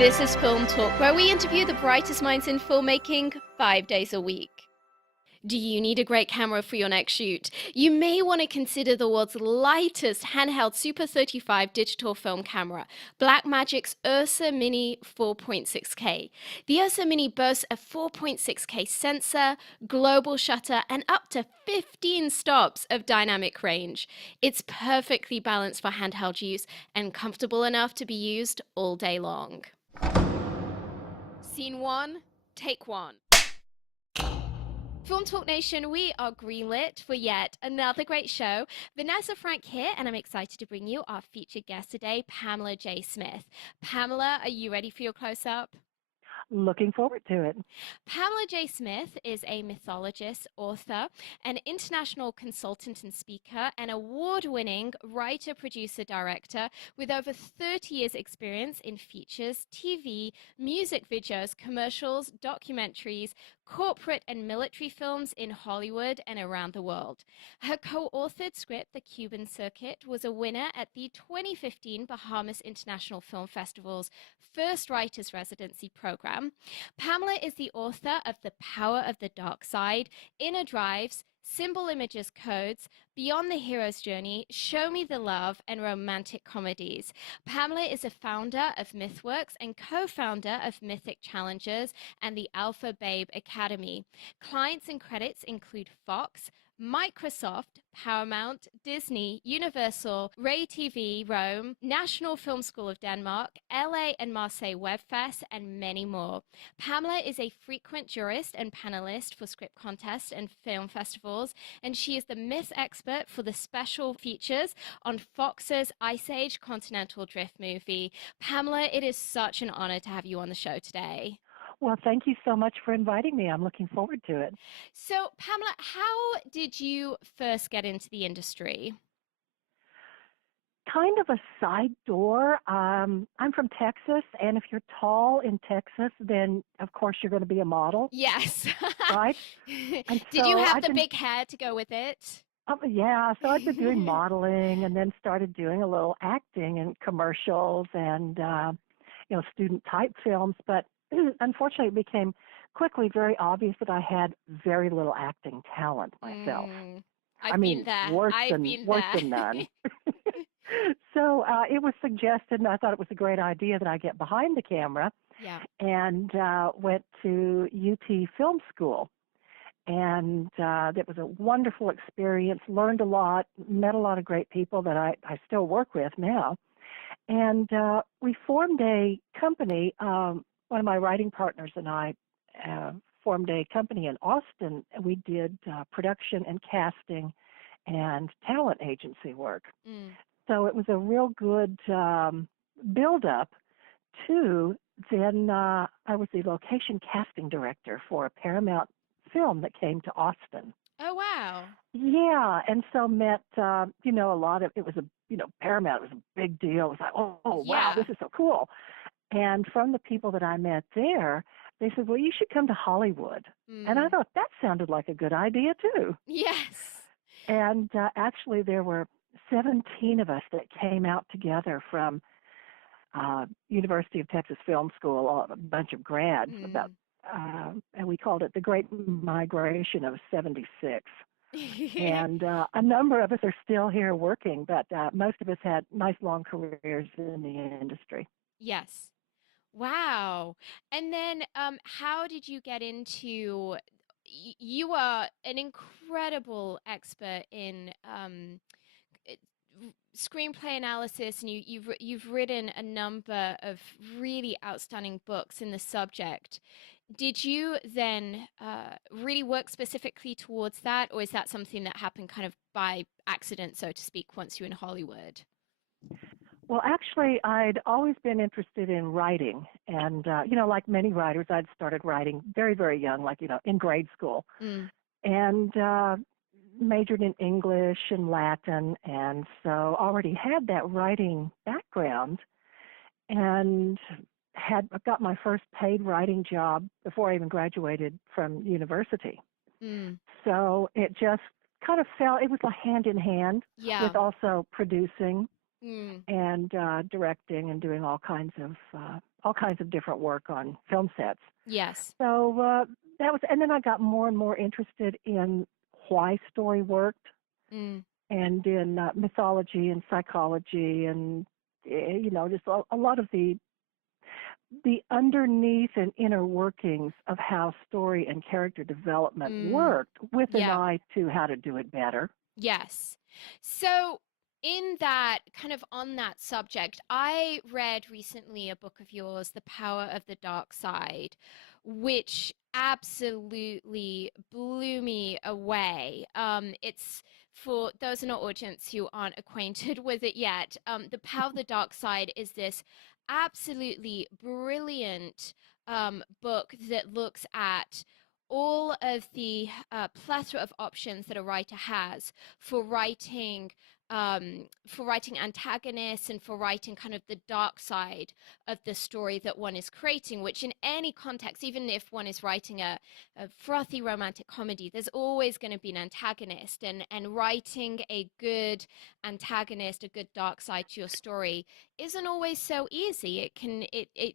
This is Film Talk, where we interview the brightest minds in filmmaking 5 days a week. Do you need a great camera for your next shoot? You may want to consider the world's lightest handheld Super 35 digital film camera, Blackmagic's Ursa Mini 4.6K. The Ursa Mini boasts a 4.6K sensor, global shutter, and up to 15 stops of dynamic range. It's perfectly balanced for handheld use and comfortable enough to be used all day long. Scene 1, take 1. Film Talk Nation, we are greenlit for yet another great show. Vanessa Frank here, and I'm excited to bring you our featured guest today, Pamela Jaye Smith. Pamela, are you ready for your close-up? Looking forward to it. Pamela Jaye Smith is a mythologist, author, an international consultant and speaker, and award-winning writer, producer, director with over 30 years experience in features, TV, music videos, commercials, documentaries, corporate and military films in Hollywood and around the world. Her co-authored script, The Cuban Circuit, was a winner at the 2015 Bahamas International Film Festival's first Writers Residency program. Pamela is the author of The Power of the Dark Side, Inner Drives, Symbol Images Codes, Beyond the Hero's Journey, Show Me the Love, and romantic comedies. Pamela is a founder of MythWorks and co-founder of Mythic Challengers and the Alpha Babe Academy. Clients and credits include Fox, Microsoft, Paramount, Disney, Universal, Ray TV, Rome, National Film School of Denmark, LA and Marseille Webfest, and many more. Pamela is a frequent jurist and panelist for script contests and film festivals, and she is the myth expert for the special features on Fox's Ice Age Continental Drift movie. Pamela, it is such an honor to have you on the show today. Well, thank you so much for inviting me. I'm looking forward to it. So, Pamela, how did you first get into the industry? Kind of a side door. I'm from Texas, and if you're tall in Texas, then of course you're going to be a model, Yes. right? And Did you so have the big hair to go with it? Yeah, so I've been doing modeling, and then started doing a little acting in commercials and student type films. But unfortunately, it became quickly very obvious that I had very little acting talent myself. I've been there. Worse than none. So it was suggested, and I thought it was a great idea that I get behind the camera. Yeah. And went to UT Film School. And it was a wonderful experience, learned a lot, met a lot of great people that I still work with now. And we formed a company. One of my writing partners and I formed a company in Austin. And we did production and casting and talent agency work. So it was a real good build-up to then I was the location casting director for a Paramount film that came to Austin. Oh, wow. Yeah, and so met, a lot of, it was Paramount, it was a big deal. It was like, wow, Yeah. this is so cool. And from the people that I met there, they said, well, you should come to Hollywood. And I thought that sounded like a good idea, too. Yes. And actually, there were 17 of us that came out together from University of Texas Film School, a bunch of grads, and we called it the Great Migration of '76. And a number of us are still here working, but most of us had nice long careers in the industry. Yes. Wow. And then how did you get into, you are an incredible expert in screenplay analysis, and you've written a number of really outstanding books in the subject. Did you then really work specifically towards that, or is that something that happened kind of by accident, so to speak, once you were in Hollywood? Well, actually, I'd always been interested in writing. And, like many writers, I'd started writing very, very young, like, in grade school. And majored in English and Latin. And so already had that writing background and got my first paid writing job before I even graduated from university. So it just kind of it was a hand in hand with also producing. Mm. and directing and doing all kinds of different work on film sets. Yes. So that was, and then I got more and more interested in why story worked, Mm. and in mythology and psychology, and just a lot of the underneath and inner workings of how story and character development Mm. worked, with an Yeah. eye to how to do it better. Yes. So, in that kind of on that subject, I read recently a book of yours, The Power of the Dark Side, which absolutely blew me away. It's for those in our audience who aren't acquainted with it yet. The Power of the Dark Side is this absolutely brilliant book that looks at all of the plethora of options that a writer has for writing antagonists and for writing kind of the dark side of the story that one is creating, which in any context, even if one is writing a frothy romantic comedy, there's always going to be an antagonist, and writing a good antagonist, a good dark side to your story isn't always so easy. It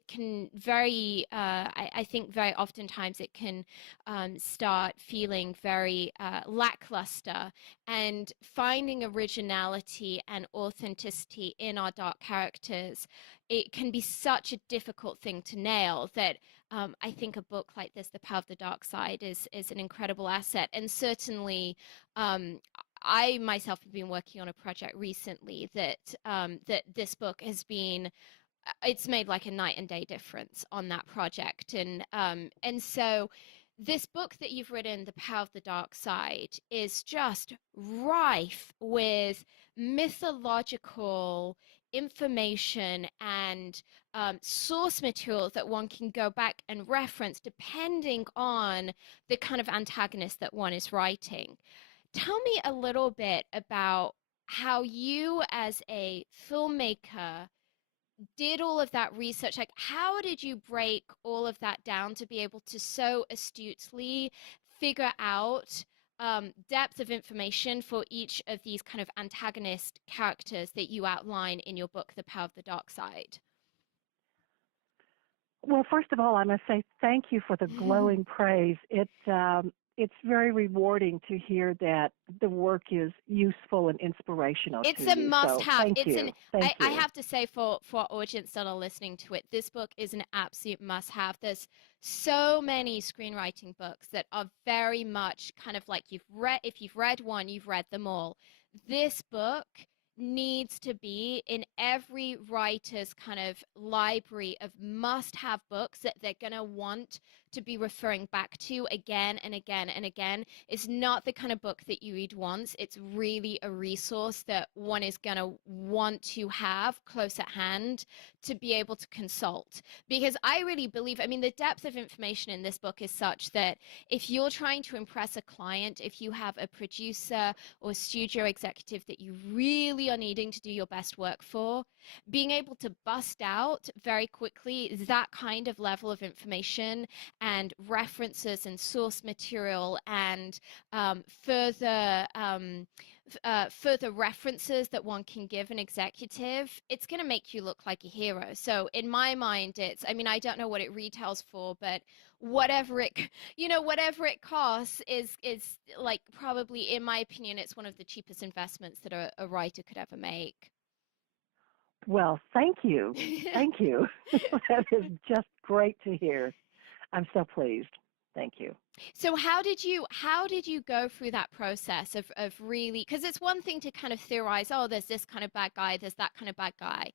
can very I think very oftentimes it can start feeling very lackluster, and finding originality and authenticity in our dark characters, it can be such a difficult thing to nail that I think a book like this, The Power of the Dark Side, is an incredible asset. And certainly, um, I myself have been working on a project recently that this book has been it's made like a night and day difference on that project. And so this book that you've written, The Power of the Dark Side, is just rife with mythological information and source material that one can go back and reference depending on the kind of antagonist that one is writing. Tell me a little bit about how you, as a filmmaker, did all of that research. Like, how did you break all of that down to be able to so astutely figure out depth of information for each of these kind of antagonist characters that you outline in your book, The Power of the Dark Side? Well, first of all, I must say thank you for the glowing praise. It's very rewarding to hear that the work is useful and inspirational to It's a you. must So have. thank It's you, an thank I you. have to say, for our audience that are listening to it, this book is an absolute must have. There's so many screenwriting books that are very much kind of like if you've read one, you've read them all. This book needs to be in every writer's kind of library of must have books that they're going to want to be referring back to again and again and again. It's not the kind of book that you read once. It's really a resource that one is going to want to have close at hand to be able to consult. Because I really believe, I mean, the depth of information in this book is such that if you're trying to impress a client, if you have a producer or studio executive that you really are needing to do your best work for, being able to bust out very quickly that kind of level of information and references and source material and further references that one can give an executive, it's going to make you look like a hero. So in my mind, I mean, I don't know what it retails for, but whatever it, whatever it costs is like, probably, in my opinion, it's one of the cheapest investments that a writer could ever make. Well, thank you, thank you. That is just great to hear. I'm so pleased. Thank you. So how did you go through that process of really, because it's one thing to kind of theorize, oh, there's this kind of bad guy, there's that kind of bad guy,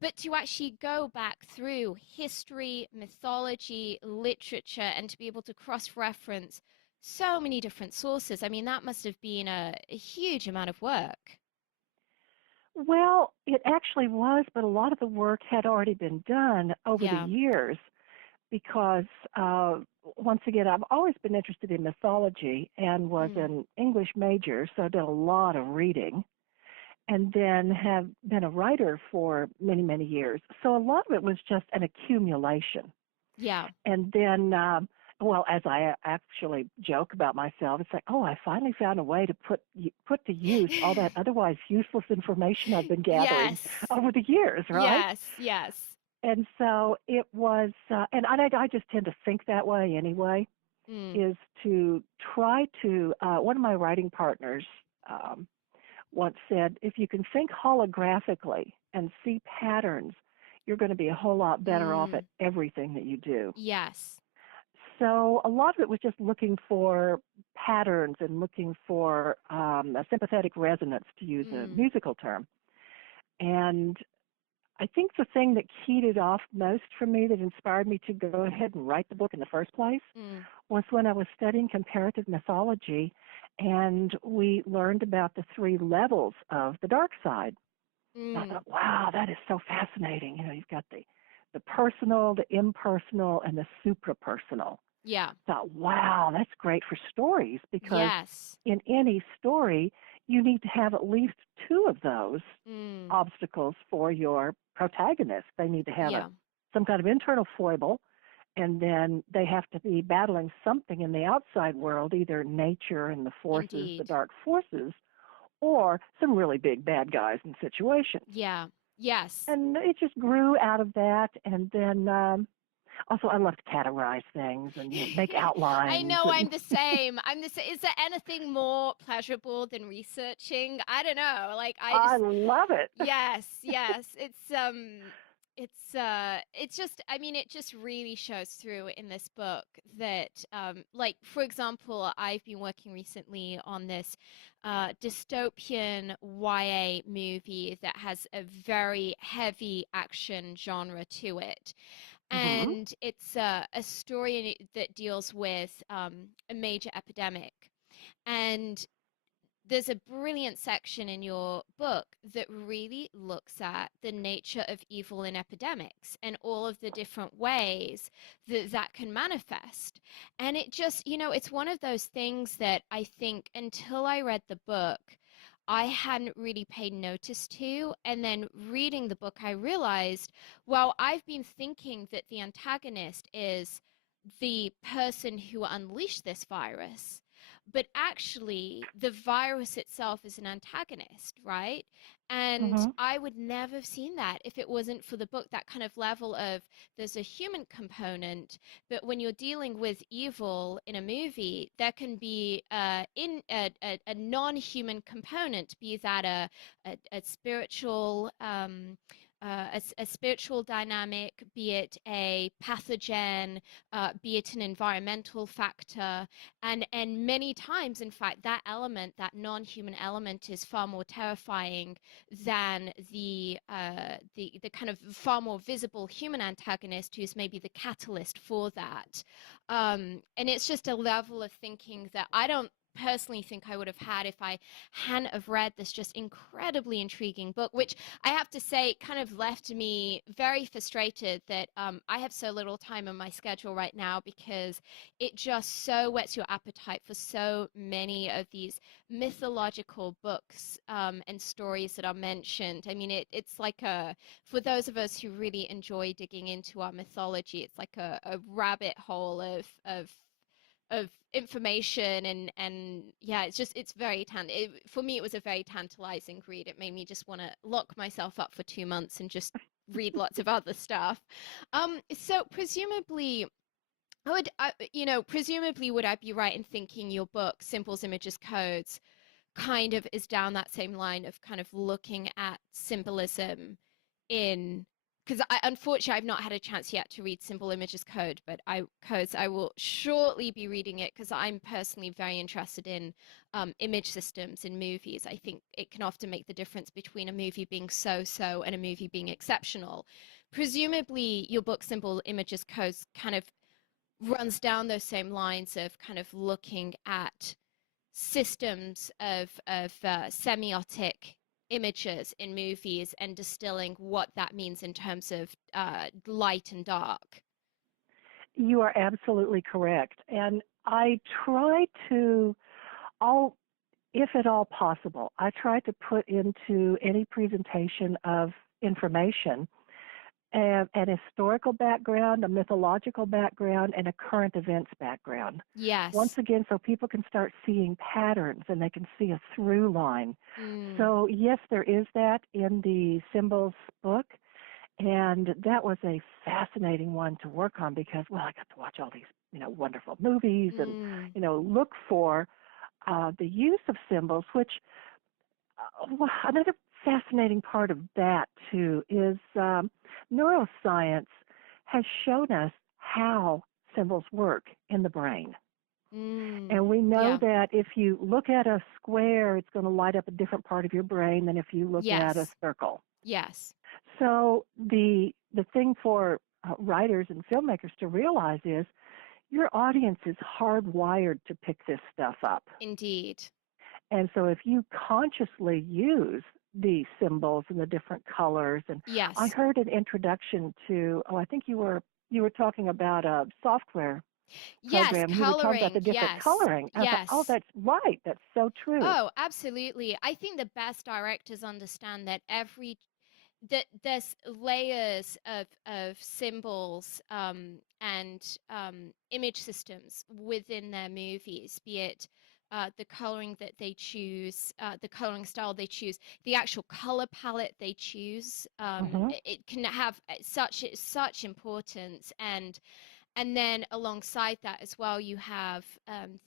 but to actually go back through history, mythology, literature, and to be able to cross-reference so many different sources. I mean, that must have been a huge amount of work. Well, it actually was, but a lot of the work had already been done over the Yeah. years because, once again, I've always been interested in mythology and was Mm. an English major, so I did a lot of reading, and then have been a writer for many, many years. So a lot of it was just an accumulation. Yeah. And then Well, as I actually joke about myself, it's like, oh, I finally found a way to put to use all that otherwise useless information I've been gathering Yes. over the years, right? Yes. Yes. And so it was, and I just tend to think that way anyway, Mm. is to try to, one of my writing partners um, once said, if you can think holographically and see patterns, you're going to be a whole lot better off at Mm. everything that you do. Yes. So a lot of it was just looking for patterns and looking for a sympathetic resonance, to use a Mm. musical term. And I think the thing that keyed it off most for me, that inspired me to go ahead and write the book in the first place, Mm. was when I was studying comparative mythology, and we learned about the three levels of the dark side. And I Mm. thought, wow, that is so fascinating. You've got the personal, the impersonal, and the suprapersonal. Yeah. Thought, wow, that's great for stories, because Yes. in any story, you need to have at least two of those Mm. obstacles for your protagonist. They need to have Yeah. some kind of internal foible, and then they have to be battling something in the outside world, either nature and the forces, the Indeed. dark forces, or some really big bad guys and situations. Yeah. Yes. And it just grew out of that. And then also, I love to categorize things and make I outlines. know And I'm the same. I'm the same. Is there anything more pleasurable than researching? I don't know. Like I I just love it. yes, yes. It's just I mean it just really shows through in this book that like for example, I've been working recently on this dystopian YA movie that has a very heavy action genre to it. Hmm. And it's a story that deals with a major epidemic. And there's a brilliant section in your book that really looks at the nature of evil in epidemics and all of the different ways that that can manifest. And it just, it's one of those things that I think until I read the book, I hadn't really paid notice to. And then reading the book, I realized, well, I've been thinking that the antagonist is the person who unleashed this virus, but actually the virus itself is an antagonist, right? And Hmm. I would never have seen that if it wasn't for the book, that kind of level of there's a human component, but when you're dealing with evil in a movie, there can be a non-human component, be that a spiritual a spiritual dynamic, be it a pathogen, be it an environmental factor, and many times, in fact, that element, that non-human element, is far more terrifying than the kind of far more visible human antagonist who's maybe the catalyst for that. And it's just a level of thinking that I don't personally think I would have had if I hadn't have read this just incredibly intriguing book, which I have to say kind of left me very frustrated that I have so little time on my schedule right now, because it just so whets your appetite for so many of these mythological books and stories that are mentioned. I mean, it's like for those of us who really enjoy digging into our mythology, it's like a rabbit hole of information, and yeah, it's very for me it was a very tantalizing read. It made me just want to lock myself up for 2 months and just read lots of other stuff. So presumably presumably would I be right in thinking your book Symbols, Images, Codes kind of is down that same line of kind of looking at symbolism in, because unfortunately I've not had a chance yet to read Symbol, Images, Code, but I will shortly be reading it because I'm personally very interested in image systems in movies. I think it can often make the difference between a movie being so-so and a movie being exceptional. Presumably your book Symbol, Images, Codes kind of runs down those same lines of kind of looking at systems of semiotic images in movies and distilling what that means in terms of light and dark. You are absolutely correct. And I try to, all, if at all possible, I try to put into any presentation of information an historical background, a mythological background, and a current events background. Once Yes. again, so people can start seeing patterns and they can see a through line. Mm. So, yes, there is that in the symbols book. And that was a fascinating one to work on because, well, I got to watch all these, wonderful movies and, Mm. look for the use of symbols, which another fascinating part of that, too, is neuroscience has shown us how symbols work in the brain. And Mm. we know Yeah. that if you look at a square, it's going to light up a different part of your brain than if you look at a Yes. circle. Yes. So the thing for writers and filmmakers to realize is your audience is hardwired to pick this stuff up. Indeed. And so if you consciously use the symbols and the different colors, and I Yes. heard an introduction to, I think you were talking about a software Yes. program. You were talking about the Coloring. different Yes. coloring. I thought, oh, Yes. that's right. That's so true. Oh, absolutely. I think the best directors understand that that there's layers of symbols and image systems within their movies, be it the coloring that they choose, the coloring style they choose, the actual color palette they choose. Hmm. It can have such importance, and then alongside that as well, you have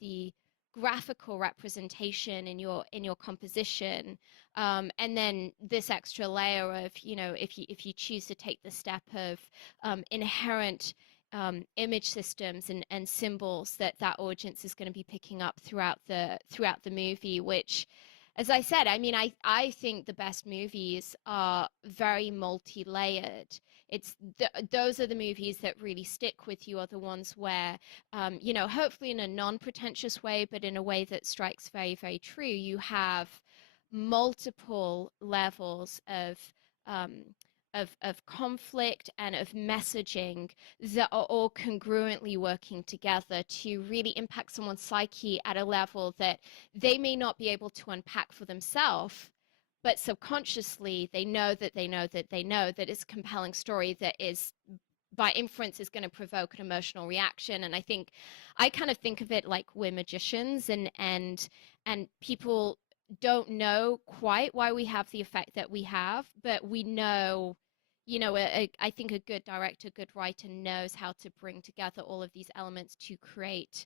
the graphical representation in your composition, and then this extra layer of, if you choose to take the step of inherent image systems and symbols that audience is going to be picking up throughout the movie, which, as I said, I mean, I think the best movies are very multi-layered. Those are the movies that really stick with you, are the ones where, hopefully in a non-pretentious way, but in a way that strikes very, very true, you have multiple levels um, of conflict and of messaging that are all congruently working together to really impact someone's psyche at a level that they may not be able to unpack for themselves, but subconsciously they know that they know that they know that it's a compelling story that is, by inference, is going to provoke an emotional reaction. And I kind of think of it like we're magicians, and people don't know quite why we have the effect that we have, but we know, I think a good director, good writer knows how to bring together all of these elements to create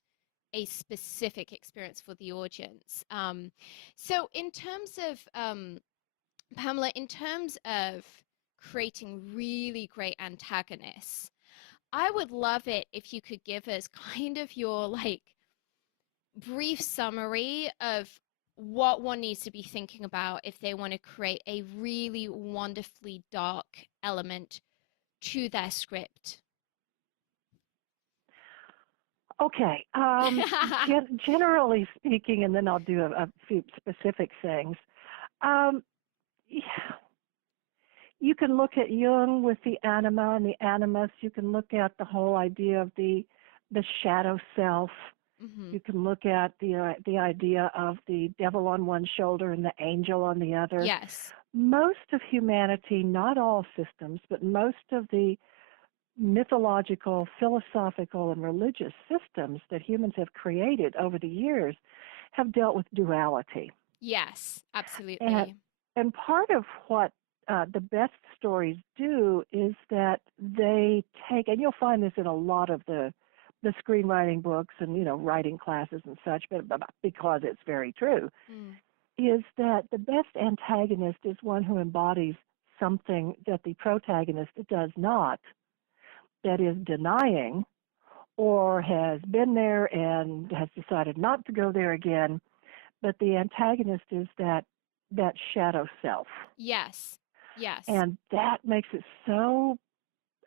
a specific experience for the audience. So in terms of Pamela, in terms of creating really great antagonists, I would love it if you could give us kind of your like brief summary of what one needs to be thinking about if they want to create a really wonderfully dark element to their script. Okay. Generally speaking, and then I'll do a few specific things. Um, yeah, you can look at Jung with the anima and the animus. You can look at the whole idea of the shadow self. Hmm. You can look at the idea of the devil on one shoulder and the angel on the other. Yes. Most of humanity, not all systems, but most of the mythological, philosophical, and religious systems that humans have created over the years have dealt with duality. Yes, And, absolutely. and part of what the best stories do is that they take, and you'll find this in a lot of the screenwriting books and writing classes and such, but because it's very true, Mm. is that the best antagonist is one who embodies something that the protagonist does not, that is denying or has been there and has decided not to go there again, but the antagonist is that shadow self. Yes. Yes. And that makes it so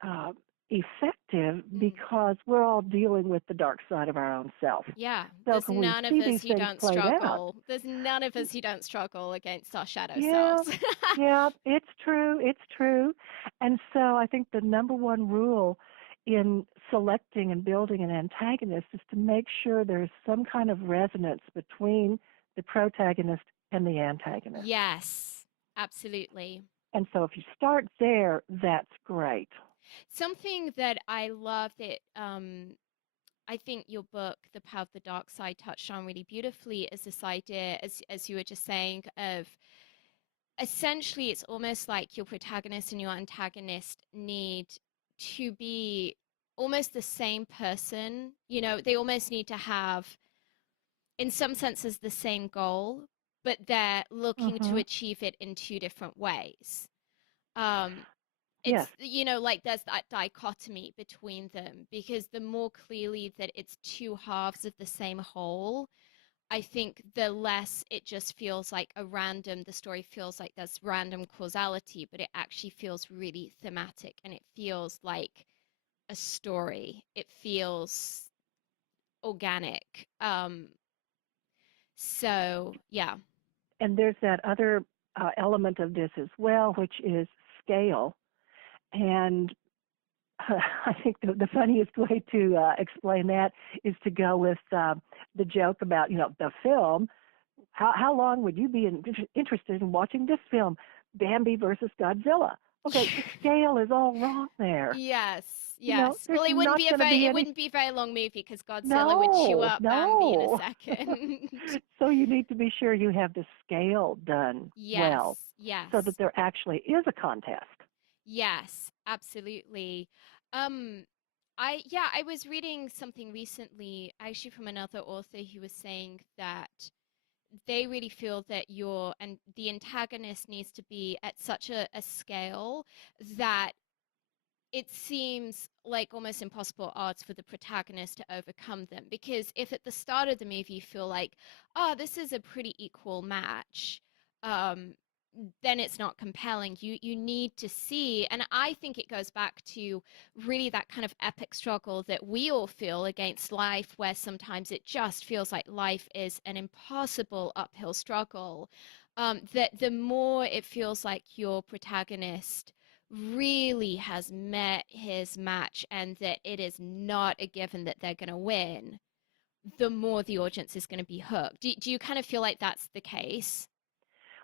uh, effective Mm. because we're all dealing with the dark side of our own self. Yeah, So there's can we none of see us these who things don't played out? struggle. There's none of us who don't struggle against our shadow Yeah, selves. yeah, it's true. It's true. And so I think the number one rule in selecting and building an antagonist is to make sure there's some kind of resonance between the protagonist and the antagonist. Yes, absolutely. And so if you start there, that's great. Something that I love that I think your book, The Power of the Dark Side, touched on really beautifully is this idea, as you were just saying, of essentially it's almost like your protagonist and your antagonist need to be almost the same person. You know, they almost need to have, in some senses, the same goal, but they're looking to Mhm. achieve it in two different ways. Um, Yes. it's, you know, like there's that dichotomy between them because the more clearly that it's two halves of the same whole, I think the less it just feels like the story feels like there's random causality, but it actually feels really thematic and it feels like a story. It feels organic. So yeah. And there's that other element of this as well, which is scale. And I think the funniest way to explain that is to go with the joke about, the film. How long would you be interested in watching this film, Bambi versus Godzilla? Okay, the scale is all wrong there. Yes, You know, yes. there's Well, not going to be it any. wouldn't be a very long movie because Godzilla would chew No, up Bambi in a no. second. So you need to be sure you have the scale done well Yes, so that yes. there actually is a contest. Yes, absolutely. I was reading something recently, actually from another author who was saying that they really feel that the antagonist needs to be at such a scale that it seems like almost impossible odds for the protagonist to overcome them. Because if at the start of the movie you feel like, oh, this is a pretty equal match, um, then it's not compelling. You need to see, and I think it goes back to really that kind of epic struggle that we all feel against life, where sometimes it just feels like life is an impossible uphill struggle. That the more it feels like your protagonist really has met his match and that it is not a given that they're going to win, the more the audience is going to be hooked. Do you kind of feel like that's the case?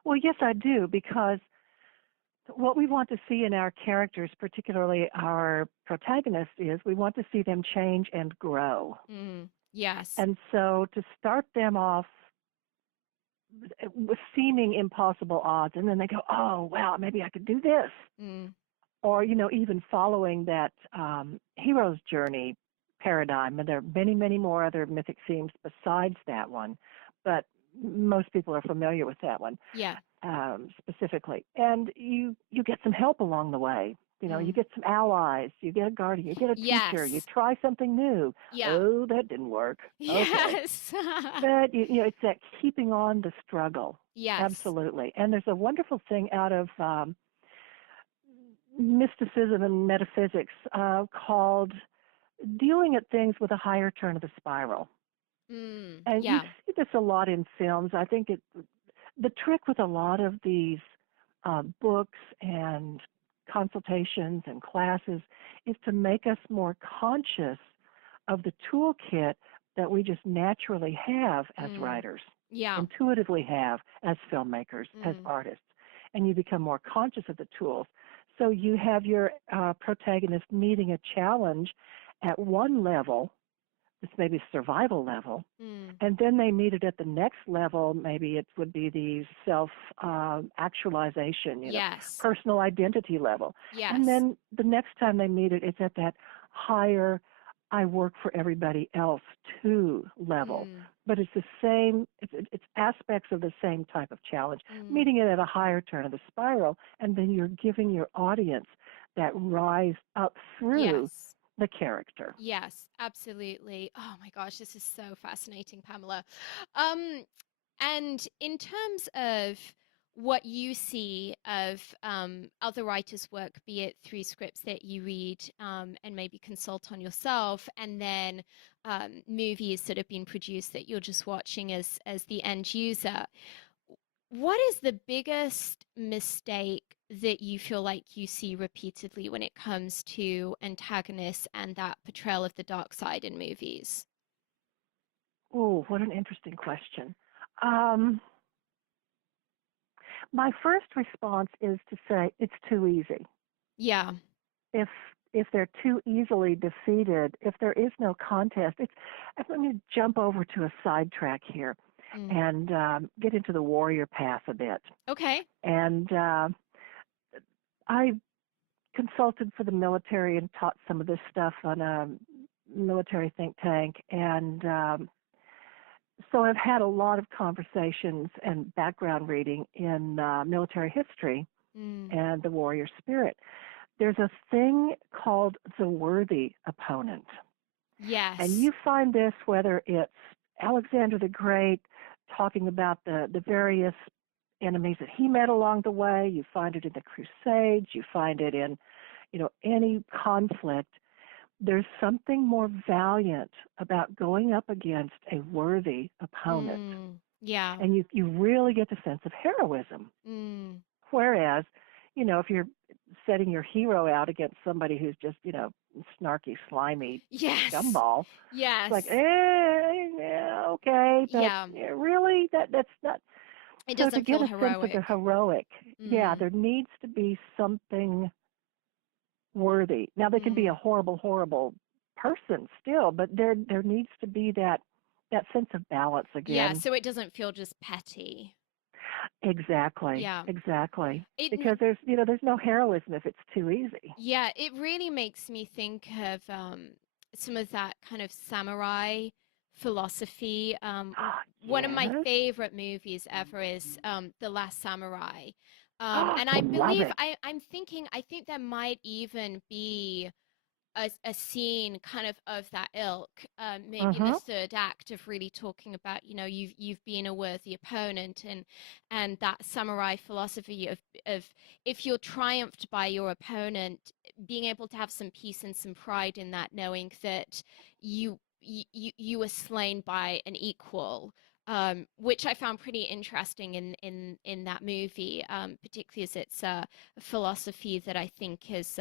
Well, yes, I do, because what we want to see in our characters, particularly our protagonists, is we want to see them change and grow. Yes. And so to start them off with seeming impossible odds, and then they go, oh, wow, maybe I could do this. Mm. Or, even following that hero's journey paradigm. And there are many, many more other mythic themes besides that one, but most people are familiar with that one. Yeah. Specifically, and you get some help along the way. You Mm. get some allies, you get a guardian, you get a teacher, you Yes. try something new. Yeah. Oh, that didn't work. Okay, Yes. but it's that keeping on the struggle. Yes. Absolutely, and there's a wonderful thing out of mysticism and metaphysics called dealing at things with a higher turn of the spiral. And you Yeah. see this a lot in films. I think the trick with a lot of these books and consultations and classes is to make us more conscious of the toolkit that we just naturally have as Mm. writers, Yeah. intuitively have as filmmakers, as Mm. artists, and you become more conscious of the tools. So you have your protagonist meeting a challenge at one level, this may be survival level, Mm. and then they meet it at the next level. Maybe it would be the self actualization, Yes. personal identity level. And Yes. then the next time they meet it, it's at that higher, I work for everybody else too level. Mm. But it's the same, it's aspects of the same type of challenge, Mm. meeting it at a higher turn of the spiral. And then you're giving your audience that rise up through Yes. the character. Yes, absolutely. Oh my gosh, this is so fascinating, Pamela. Um, and in terms of what you see of other writers' work, be it through scripts that you read and maybe consult on yourself, and then movies that have been produced that you're just watching as the end user, what is the biggest mistake that you feel like you see repeatedly when it comes to antagonists and that portrayal of the dark side in movies? Oh, what an interesting question. Um, My first response is to say it's too easy. Yeah. If if they're too easily defeated, if there is no contest, it's let me jump over to a sidetrack here Mm. and get into the warrior path a bit. Okay. And I consulted for the military and taught some of this stuff on a military think tank, and so I've had a lot of conversations and background reading in military history Mm. and the warrior spirit. There's a thing called the worthy opponent. And Yes. you find this whether it's Alexander the Great talking about the various enemies that he met along the way, you find it in the Crusades, you find it in, any conflict. There's something more valiant about going up against a worthy opponent. Yeah. And you really get the sense of heroism. Mm. Whereas, if you're setting your hero out against somebody who's just, snarky, slimy Yes. scumball, it's like, Yes. yeah, okay, but Yeah. really, that's not. It So to doesn't get feel a sense of the heroic. heroic, yeah, Mm. there needs to be something worthy. Now they can be a Mm. horrible, horrible person still, but there needs to be that sense of balance Yeah, again. so it doesn't feel just petty. Exactly, Yeah. exactly. It Because there's no heroism if it's too easy. Yeah, it really makes me think of some of that kind of samurai philosophy. One of my Yes. favorite movies ever is The Last Samurai. And I Love believe it. I think there might even be a scene kind of that ilk, maybe in the Mhm. third act of really talking about, you've been a worthy opponent, and that samurai philosophy of if you're triumphed by your opponent, being able to have some peace and some pride in that, knowing that you were slain by an equal. Which I found pretty interesting in that movie, particularly as it's a philosophy that I think is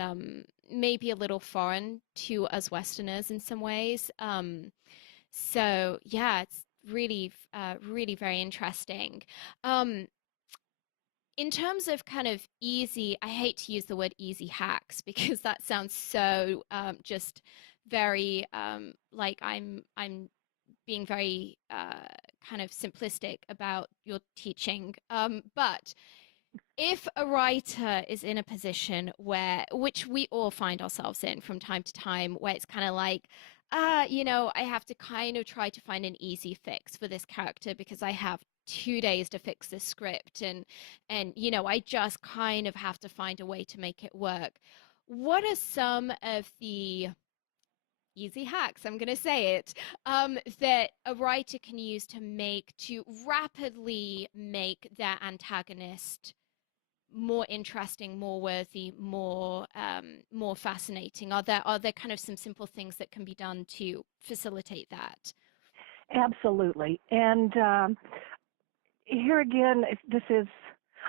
maybe a little foreign to us Westerners in some ways. So yeah, it's really, really very interesting. Um, in terms of kind of easy, I hate to use the word easy hacks because that sounds so just very like I'm being very kind of simplistic about your teaching. But if a writer is in a position where, which we all find ourselves in from time to time, where it's kind of like, I have to kind of try to find an easy fix for this character because I have 2 days to fix this script, and I just kind of have to find a way to make it work. What are some of the easy hacks, I'm going to say it, that a writer can use to rapidly make their antagonist more interesting, more worthy, more fascinating? Are there kind of some simple things that can be done to facilitate that? Absolutely. And here again, this is.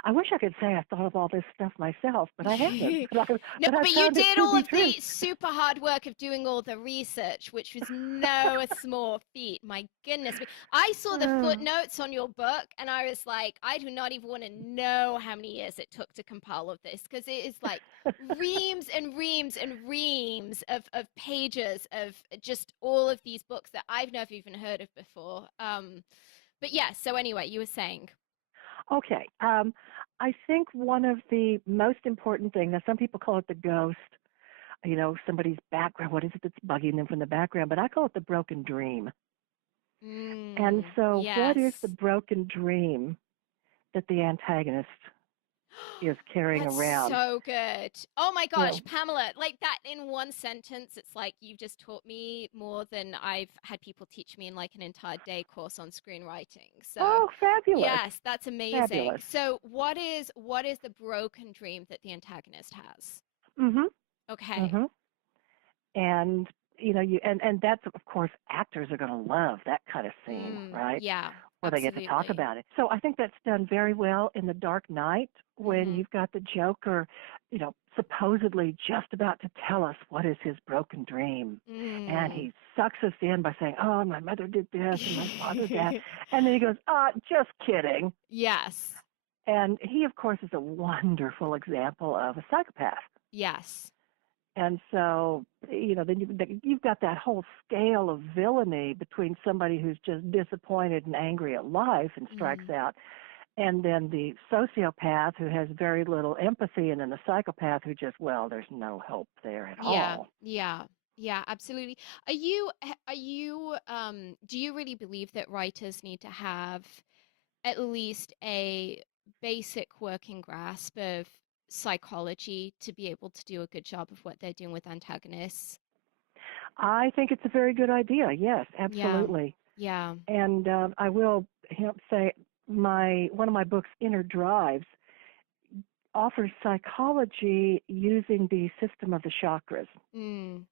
I wish I could say I thought of all this stuff myself, but I haven't. No, But I but you found it did to all be of true. the super hard work of doing all the research, which was no small feat. My goodness me. I saw the footnotes on your book and I was like, I do not even want to know how many years it took to compile all of this because it is like reams and reams and reams of pages of just all of these books that I've never even heard of before. But yeah, so anyway, you were saying. Okay. I think one of the most important things, now some people call it the ghost, somebody's background, what is it that's bugging them from the background, but I call it the broken dream. And so what is the Yes. broken dream that the antagonist is carrying That's around? so good. Oh my You know, gosh, Pamela, like that in one sentence, it's like you've just taught me more than I've had people teach me in like an entire day course on screenwriting. So, oh, fabulous. yes, that's amazing. Fabulous. So, what is the broken dream that the antagonist has? Mhm. Okay. Mhm. And and that's of course actors are going to love that kind of scene, right? Yeah, Where they get to talk absolutely. about it. So I think that's done very well in The Dark Knight when Mm-hmm. you've got the Joker, supposedly just about to tell us what is his broken dream. And Mm. he sucks us in by saying, oh, my mother did this and my father that. And then he goes, just kidding. Yes. And he, of course, is a wonderful example of a psychopath. Yes. And so, then you've got that whole scale of villainy between somebody who's just disappointed and angry at life and strikes Mm. out, and then the sociopath who has very little empathy, and then the psychopath who just, well, there's no hope there at Yeah, all. yeah, yeah, absolutely. Are you, do you really believe that writers need to have at least a basic working grasp of psychology to be able to do a good job of what they're doing with antagonists? I think it's a very good idea. Yes, Yeah, absolutely. yeah. And I will say one of my books, Inner Drives, offers psychology using the system of the chakras. Mm,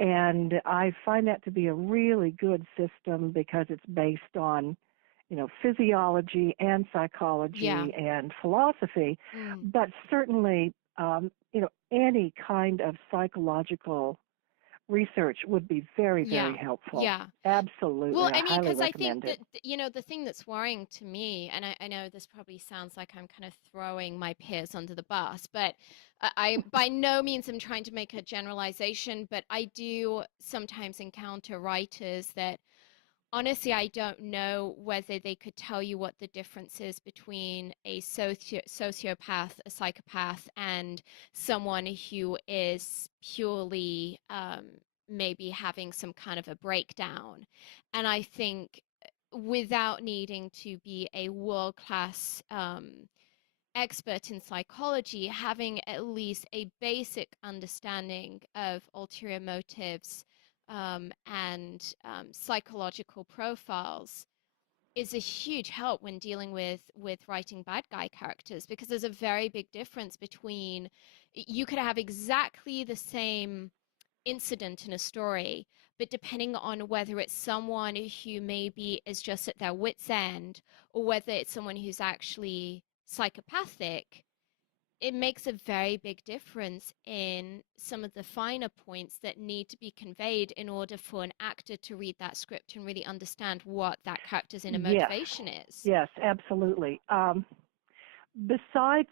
And I find that to be a really good system because it's based on, physiology and yeah. psychology and philosophy, Mm, but certainly, any kind of psychological research would be very, very yeah, helpful. yeah. Well, Absolutely. I I mean, highly because I think recommend it. that, the thing that's worrying to me, and I know this probably sounds like I'm kind of throwing my peers under the bus, but I by no means am trying to make a generalization, but I do sometimes encounter writers that honestly, I don't know whether they could tell you what the difference is between a sociopath, a psychopath, and someone who is purely maybe having some kind of a breakdown. And I think without needing to be a world class expert in psychology, having at least a basic understanding of ulterior motives and psychological profiles is a huge help when dealing with writing bad guy characters, because there's a very big difference between, you could have exactly the same incident in a story, but depending on whether it's someone who maybe is just at their wits' end or whether it's someone who's actually psychopathic, it makes a very big difference in some of the finer points that need to be conveyed in order for an actor to read that script and really understand what that character's inner Yes, motivation is. yes, absolutely. Besides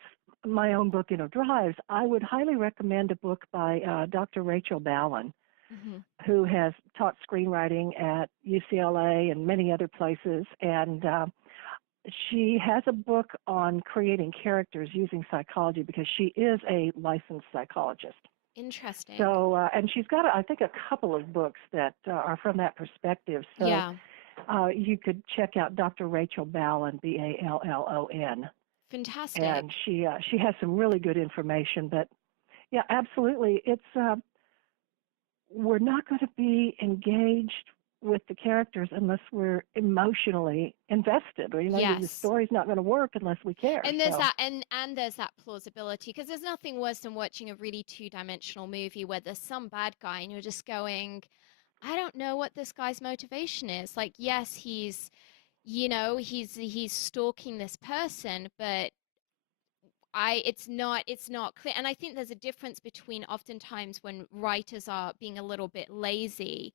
my own book, Drives, I would highly recommend a book by Dr. Rachel Ballin, Hmm. who has taught screenwriting at UCLA and many other places. And she has a book on creating characters using psychology because she is a licensed psychologist. Interesting. So, and she's got, I think, a couple of books that are from that perspective. So Yeah, you could check out Dr. Rachel Ballon, Ballon, and fantastic. she has some really good information. But yeah, absolutely, it's we're not going to be engaged with the characters unless we're emotionally invested. Or the Yes. story's not going to work unless we care. And there's So that, and there's that plausibility, because there's nothing worse than watching a really two-dimensional movie where there's some bad guy and you're just going, I don't know what this guy's motivation is. Like, yes, he's stalking this person, but it's not clear. And I think there's a difference between, oftentimes when writers are being a little bit lazy,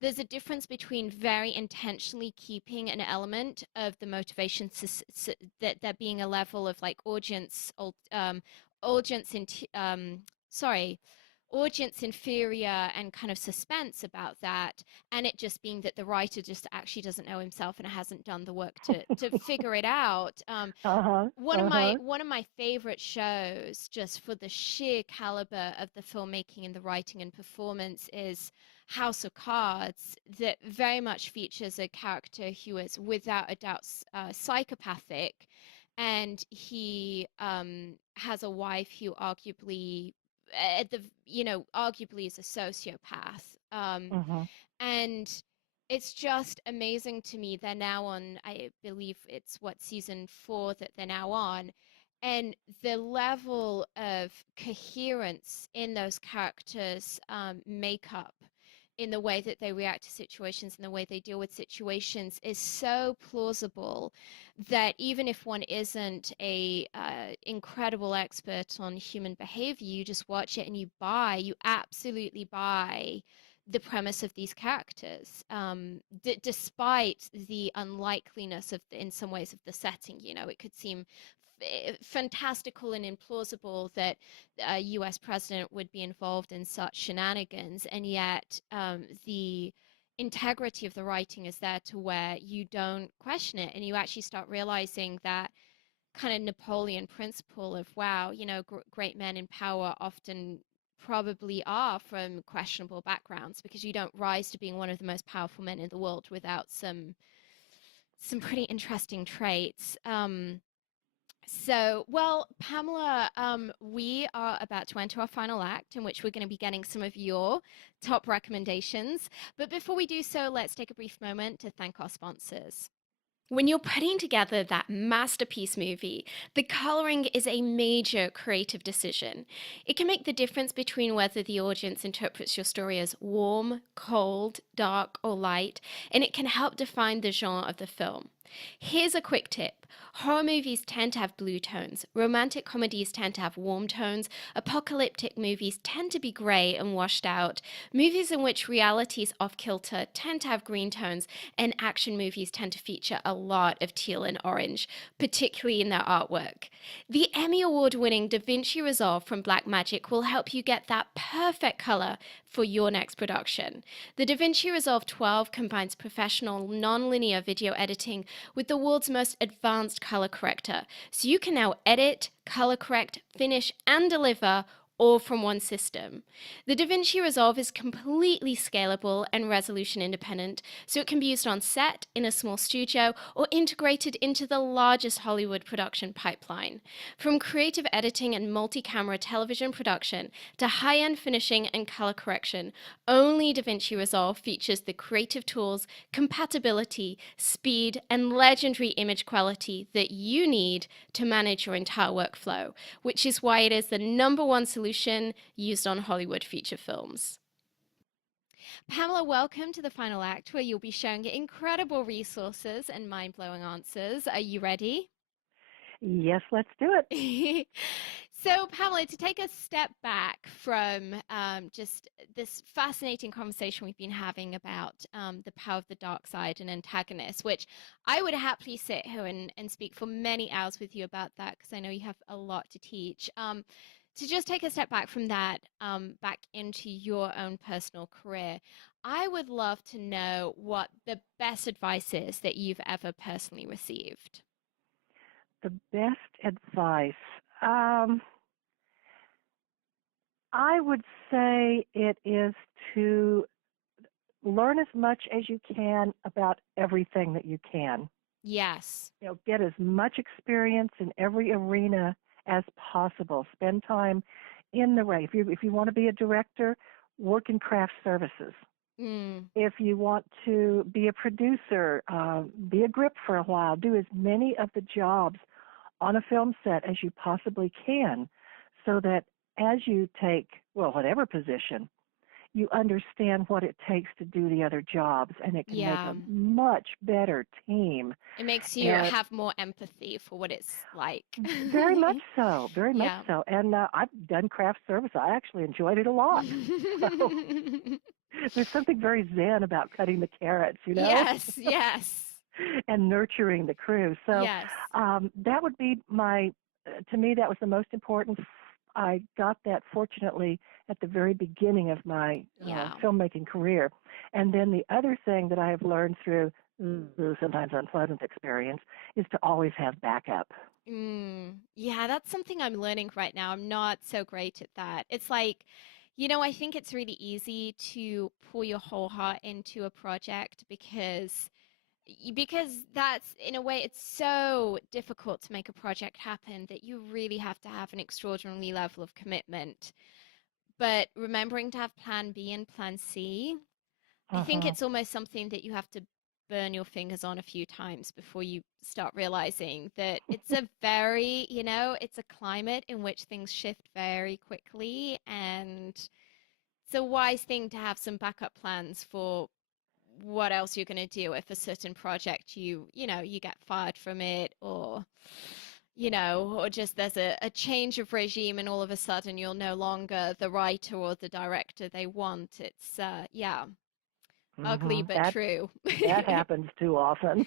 there's a difference between very intentionally keeping an element of the motivation, that there being a level of like audience in sorry audience inferior and kind of suspense about that, and it just being that the writer just actually doesn't know himself and hasn't done the work to figure it out. uh-huh, One of my uh-huh. one of my favorite shows, just for the sheer caliber of the filmmaking and the writing and performance, is House of Cards, that very much features a character who is without a doubt psychopathic, and he has a wife who arguably, at the arguably is a sociopath. Mhm. And it's just amazing to me. They're now on, I believe it's what, season 4 that they're now on. And the level of coherence in those characters' makeup, in the way that they react to situations and the way they deal with situations, is so plausible that even if one isn't a incredible expert on human behavior, you just watch it and you absolutely buy the premise of these characters, despite the unlikeliness of in some ways of the setting. It could seem fantastical and implausible that a US president would be involved in such shenanigans, and yet the integrity of the writing is there to where you don't question it, and you actually start realizing that kind of Napoleon principle of, wow, great men in power often probably are from questionable backgrounds, because you don't rise to being one of the most powerful men in the world without some pretty interesting traits. Well, Pamela, we are about to enter our final act, in which we're going to be getting some of your top recommendations. But before we do so, let's take a brief moment to thank our sponsors. When you're putting together that masterpiece movie, the coloring is a major creative decision. It can make the difference between whether the audience interprets your story as warm, cold, dark, or light, and it can help define the genre of the film. Here's a quick tip. Horror movies tend to have blue tones, romantic comedies tend to have warm tones, apocalyptic movies tend to be grey and washed out, movies in which reality is off kilter tend to have green tones, and action movies tend to feature a lot of teal and orange, particularly in their artwork. The Emmy Award winning Da Vinci Resolve from Blackmagic will help you get that perfect color for your next production. The Da Vinci Resolve 12 combines professional non-linear video editing with the world's most advanced color corrector, so you can now edit, color correct, finish, and deliver all from one system. The DaVinci Resolve is completely scalable and resolution independent, so it can be used on set, in a small studio, or integrated into the largest Hollywood production pipeline. From creative editing and multi-camera television production to high-end finishing and color correction, only DaVinci Resolve features the creative tools, compatibility, speed, and legendary image quality that you need to manage your entire workflow, which is why it is the #1 solution used on Hollywood feature films. Pamela, welcome to the final act, where you'll be showing incredible resources and mind-blowing answers. Are you ready? Yes, let's do it. So, Pamela, to take a step back from just this fascinating conversation we've been having about the power of the dark side and antagonists, which I would happily sit here and speak for many hours with you about that, because I know you have a lot to teach. To just take a step back from that, back into your own personal career, I would love to know what the best advice is that you've ever personally received. The best advice. Um, I would say it is to learn as much as you can about everything that you can. Yes. Get as much experience in every arena as possible. Spend time in the ray. If you want to be a director, work in craft services. Mm, If you want to be a producer, be a grip for a while. Do as many of the jobs on a film set as you possibly can, so that as you take, well, whatever position, you understand what it takes to do the other jobs, and it can make yeah. a much better team. It makes you And have more empathy for what it's like. very much so, very much Yeah. so. And I've done craft service. I actually enjoyed it a lot. So there's something very zen about cutting the carrots, Yes, yes, and nurturing the crew. So yes. that would be to me, that was the most important. I got that fortunately at the very beginning of my Yeah. filmmaking career. And then the other thing that I have learned through sometimes unpleasant experience is to always have backup. Yeah, that's something I'm learning right now. I'm not so great at that. It's like, I think it's really easy to pour your whole heart into a project, because that's, in a way, it's so difficult to make a project happen that you really have to have an extraordinary level of commitment. But remembering to have plan B and plan C, I think Uh-huh. it's almost something that you have to burn your fingers on a few times before you start realizing that it's a climate in which things shift very quickly. And it's a wise thing to have some backup plans for what else you're going to do if a certain project you get fired from it, or just there's a change of regime and all of a sudden you're no longer the writer or the director they want. It's yeah. Ugly Mhm. but true. That happens too often.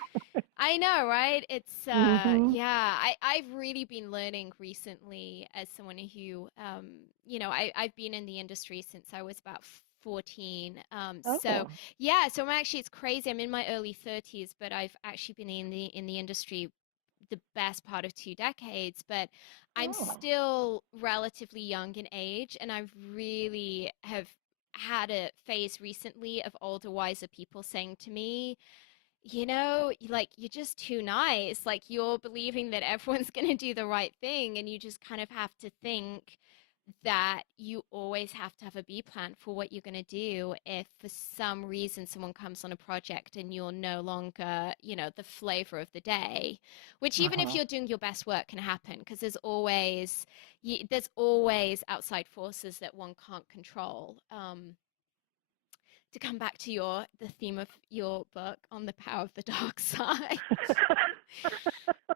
I know, right? It's Mhm. yeah, I've really been learning recently as someone who I've been in the industry since I was about 14. So Oh. yeah, so I'm actually it's crazy. I'm in my early 30s, but I've actually been in the industry the best part of 2 decades, but I'm Oh. still relatively young in age, and I really have had a phase recently of older, wiser people saying to me, like you're just too nice. Like you're believing that everyone's going to do the right thing. And you just kind of have to think that you always have to have a B plan for what you're going to do. If for some reason someone comes on a project and you're no longer, the flavor of the day, which even if Uh-huh. you're doing your best work can happen because there's always outside forces that one can't control. To come back to the theme of your book on the power of the dark side.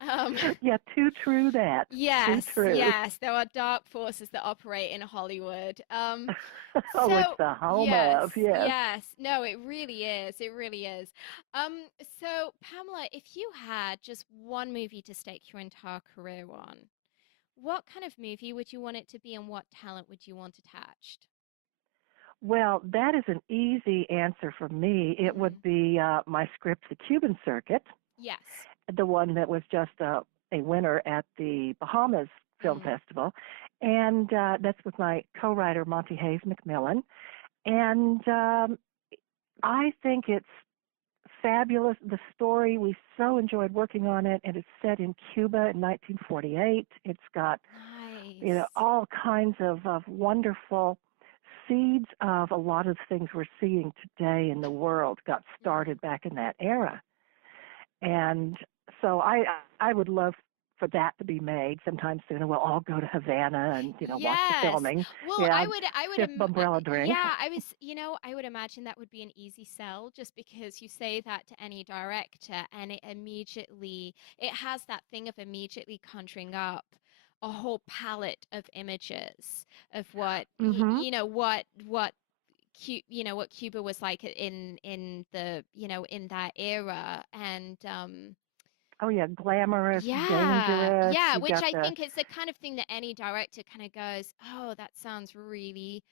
um, Yeah, too true that. Too yes, true. yes, there are dark forces that operate in Hollywood. Oh, it's So the home yes, of, yes. yes, no, it really is. It really is. Um, so Pamela, if you had just one movie to stake your entire career on, what kind of movie would you want it to be, and what talent would you want attached? Well, that is an easy answer for me. It would Hmm. be my script, The Cuban Circuit, Yes. the one that was just a winner at the Bahamas Film Mm. Festival. And that's with my co-writer, Monty Hayes McMillan. And I think it's fabulous. The story, we so enjoyed working on it, and it's set in Cuba in 1948. It's got, Nice. all kinds of wonderful seeds of a lot of things we're seeing today in the world got Mm. started back in that era. And so I would love for that to be made sometime soon. We'll all go to Havana and watch the Yes. filming. Well, Yeah, I would, sip umbrella drink. yeah, I would imagine that would be an easy sell just because you say that to any director and it has that thing of immediately conjuring up a whole palette of images of what, Mhm. what Cuba was like in in that era. And, Oh yeah, glamorous, yeah, dangerous. yeah, You've which got I the think is the kind of thing that any director kind of goes, oh, that sounds really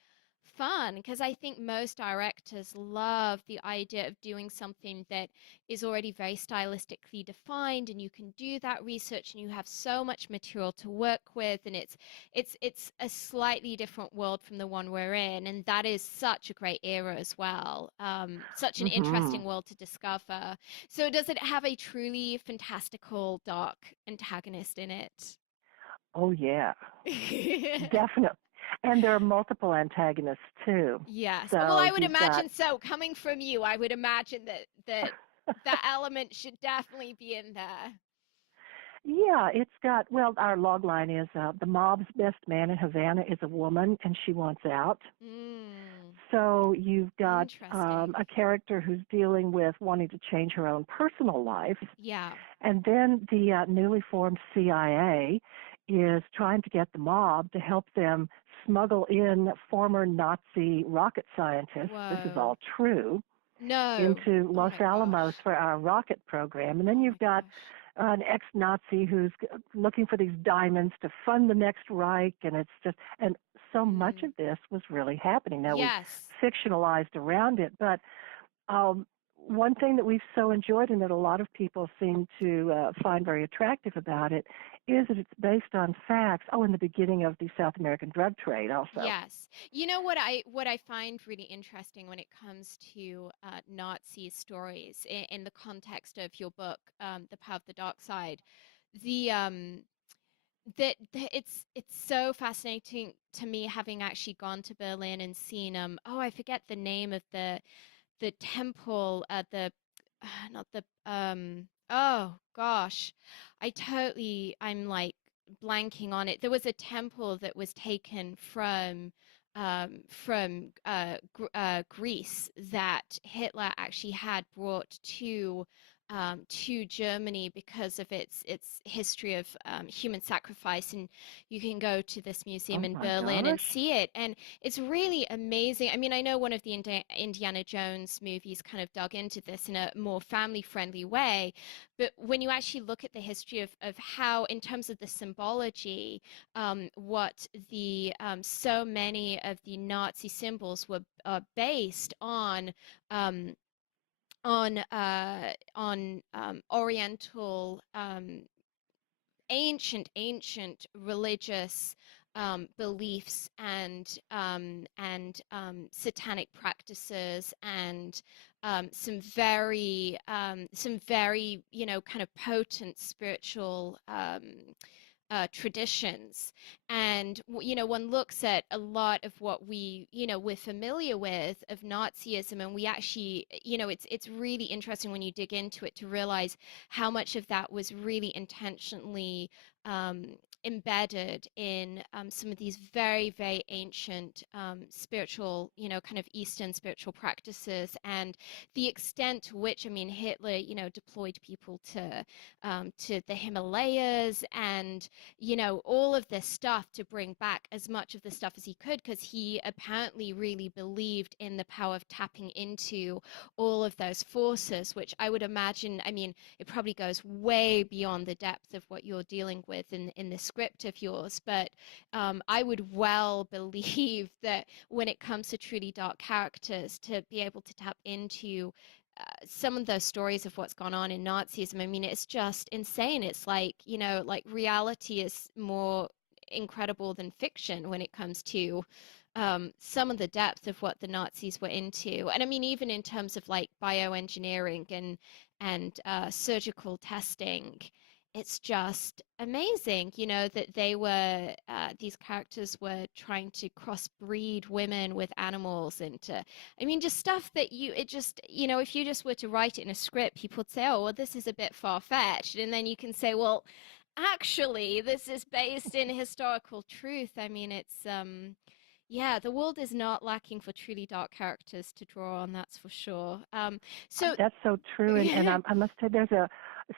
fun. Because I think most directors love the idea of doing something that is already very stylistically defined, and you can do that research, and you have so much material to work with, and it's a slightly different world from the one we're in, and that is such a great era as well. Such an mhm. interesting world to discover. So does it have a truly fantastical dark antagonist in it? Oh yeah, definitely. And there are multiple antagonists too. Yes. Well, So I would you've got imagine so. Coming from you, I would imagine that element should definitely be in there. yeah, it's got, well, our log line is the mob's best man in Havana is a woman and she wants out. Mm, So you've got interesting. a character who's dealing with wanting to change her own personal life. Yeah. And then the newly formed CIA is trying to get the mob to help them smuggle in former Nazi rocket scientists. This is Whoa. all true, No. into Oh Los my Alamos gosh. for our rocket program. And then Oh my you've got gosh. an ex-Nazi who's looking for these diamonds to fund the next Reich, and it's just, and so much Mm. of this was really happening. Now we Yes. fictionalized around it, but um, one thing that we've so enjoyed and that a lot of people seem to find very attractive about it is that it's based on facts. Oh, in the beginning of the South American drug trade also. Yes. You know what I find really interesting when it comes to Nazi stories in the context of your book, The Power of the Dark Side, the that it's so fascinating to me having actually gone to Berlin and seen oh, I forget the name of the temple, the not the oh gosh, I'm like blanking on it. There was a temple that was taken from Greece that Hitler actually had brought to to Germany because of its history of human sacrifice, and you can go to this museum Oh in my Berlin and gosh. see it, and it's really amazing. I mean, I know one of the Indiana Jones movies kind of dug into this in a more family-friendly way, but when you actually look at the history of how, in terms of the symbology, what the so many of the Nazi symbols were based um, on Oriental ancient religious beliefs and satanic practices and some very kind of potent spiritual traditions. And one looks at a lot of what we're familiar with of Nazism, and we actually, it's really interesting when you dig into it to realize how much of that was really intentionally um, embedded in some of these very ancient spiritual, kind of Eastern spiritual practices, and the extent to which, I mean, Hitler, deployed people to the Himalayas and all of this stuff to bring back as much of the stuff as he could, because he apparently really believed in the power of tapping into all of those forces, which I would imagine, I mean, it probably goes way beyond the depth of what you're dealing with in the script of yours, but I would well believe that when it comes to truly dark characters, to be able to tap into some of those stories of what's gone on in Nazism, I mean, it's just insane. It's like, like reality is more incredible than fiction when it comes to some of the depth of what the Nazis were into. And I mean, even in terms of like bioengineering and surgical testing, it's just amazing, that they were these characters were trying to crossbreed women with animals and to, I mean, just stuff that it just, if you just were to write it in a script, people would say, oh, well, this is a bit far-fetched. And then you can say, well, actually, this is based in historical truth. I mean, yeah, the world is not lacking for truly dark characters to draw on, that's for sure. So, That's so true. And I must say,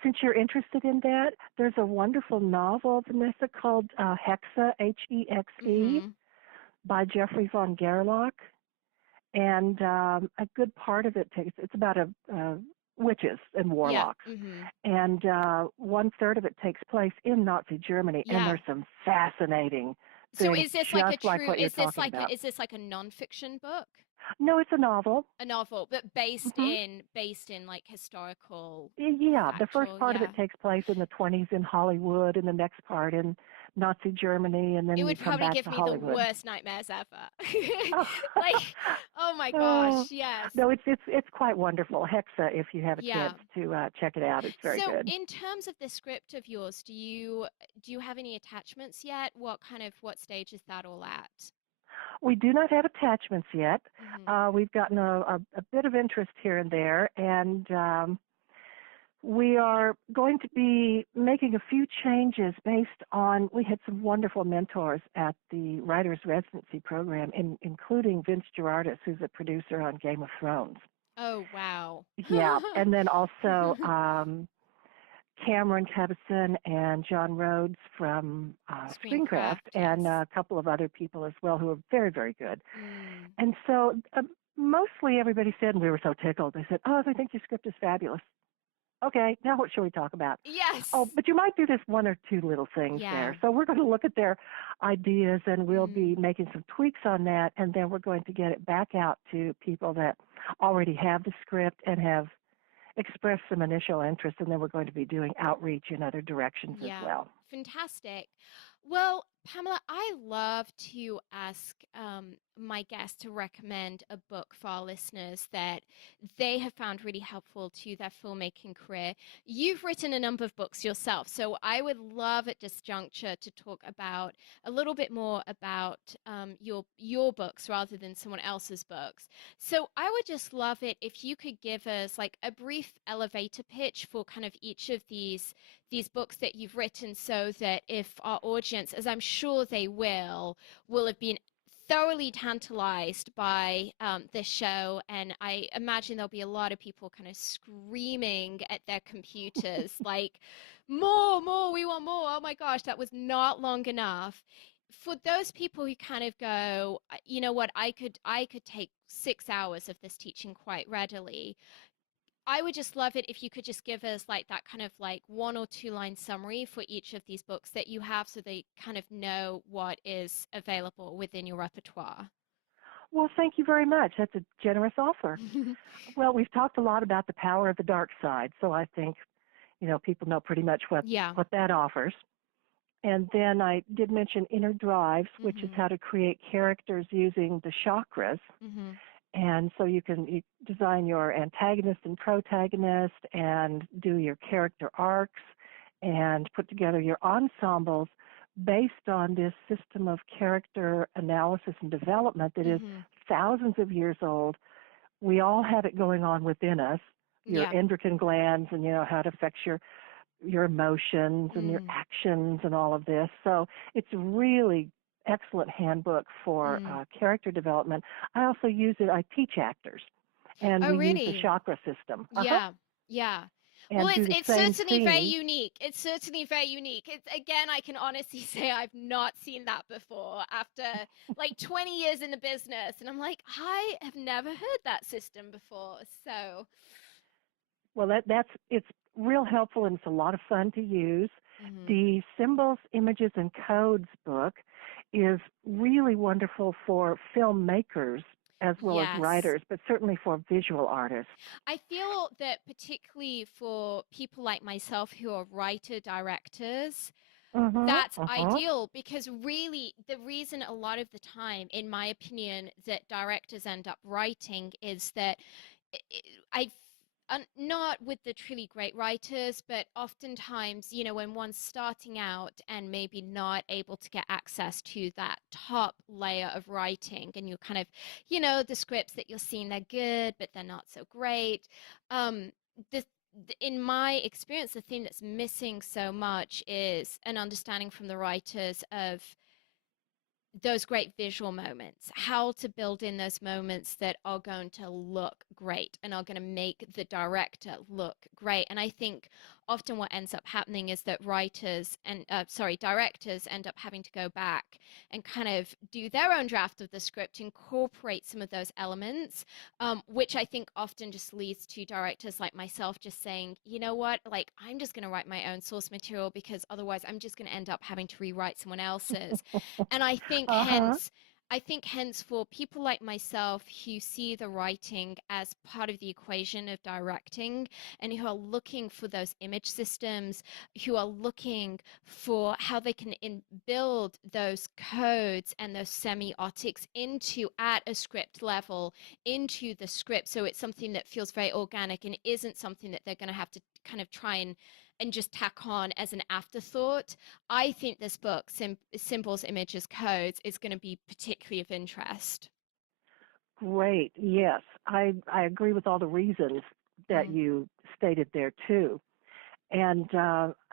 since you're interested in that, there's a wonderful novel, Vanessa, called Hexe, Hexe, mhm, by Jeffrey von Gerlach. And a good part of it it's about witches and yeah, warlocks. mhm, And one third of it takes place in Nazi Germany. And yeah. there's some fascinating So things just like what you're talking about. is this like a nonfiction book? No, it's a novel. A novel, but Hmm. based in like historical, Yeah, the first factual, part of yeah. it takes place in the 20s in Hollywood, and the next part in Nazi Germany, and It then you would come probably back give to me the Hollywood. worst nightmares ever. Oh, Like, oh my oh. gosh, yes. No, it's quite wonderful. Hexa, if you have a Yeah. chance to check it out, it's very So, good. in terms of the script of yours, do you have any attachments yet? What stage is that all at? We do not have attachments yet. Mhm. We've gotten a bit of interest here and there, and we are going to be making a few changes based on, we had some wonderful mentors at the Writers Residency Program, including Vince Gerardis, who's a producer on Game of Thrones. Oh, wow. Yeah, and then also Cameron Kevison and John Rhodes from Screencraft, Screencraft, and yes. a couple of other people as well who are very good. Mm. And so mostly everybody said, and we were so tickled, they said, oh, I think your script is fabulous. Okay, now what should we talk about? Oh, Yes. but you might do this one or two little things Yeah. there. So we're going to look at their ideas, and we'll be Mm. making some tweaks on that, and then we're going to get it back out to people that already have the script and have expressed some initial interest, and then we're going to be doing outreach in other directions as Yeah, well. fantastic. Well, Pamela, I love to ask my guests to recommend a book for our listeners that they have found really helpful to their filmmaking career. You've written a number of books yourself, so I would love at this juncture to talk about a little bit more about your books rather than someone else's books. So I would just love it if you could give us like a brief elevator pitch for kind of each of these books that you've written, so that if our audience, as I'm sure they will have been thoroughly tantalized by this show, and I imagine there'll be a lot of people kind of screaming at their computers, like, more, more, we want more. Oh my gosh, that was not long enough. For those people who kind of go, you know what, I could take 6 hours of this teaching quite readily. I would just love it if you could just give us like that kind of like 1 or 2 line summary for each of these books that you have so they kind of know what is available within your repertoire. Well, thank you very much. That's a generous offer. Well, we've talked a lot about the power of the dark side, so I think, people know pretty much Yeah. what that offers. And then I did mention inner drives, which is Mhm. how to create characters using the chakras. Mhm. And so you design your antagonist and protagonist and do your character arcs and put together your ensembles based on this system of character analysis and development that is Mhm. thousands of years old. We all have it going on within us, your Yeah. endocrine glands, and how it affects your emotions and your Mm. actions and all of this. So it's a really excellent handbook for Mm. character development. I also use it. I teach actors, and Oh, we use the really? chakra system. Yeah. Yeah. Well, And it's do the it's same certainly very theme. unique. It's certainly very unique. It's again, I can honestly say I've not seen that before after like 20 years in the business, and I'm like, I have never heard that system before. So, Well, that's it's real helpful and it's a lot of fun to use. mhm. The Symbols, Images, and Codes book is really wonderful for filmmakers as well as Yes. writers, but certainly for visual artists. I feel that particularly for people like myself who are writer directors, Mhm. that's Mhm. ideal because really the reason a lot of the time, in my opinion, that directors end up writing is that I not with the truly great writers, but oftentimes, when one's starting out and maybe not able to get access to that top layer of writing, and you're kind of, the scripts that you're seeing, they're good, but they're not so great. Um, the in my experience, the thing that's missing so much is an understanding from the writers of those great visual moments, how to build in those moments that are going to look great and are going to make the director look great. And I think often what ends up happening is that directors end up having to go back and kind of do their own draft of the script, incorporate some of those elements, which I think often just leads to directors like myself just saying, you know what, like I'm just going to write my own source material because otherwise I'm just going to end up having to rewrite someone else's. And Uh-huh. I think hence for people like myself who see the writing as part of the equation of directing and who are looking for those image systems, who are looking for how they can build those codes and those semiotics into at a script level into the script so it's something that feels very organic and isn't something that they're going to have to kind of try and just tack on as an afterthought. I think this book, Symbols, Images, Codes, is going to be particularly of interest. Great. Yes. I agree with all the reasons that Mm. you stated there too. And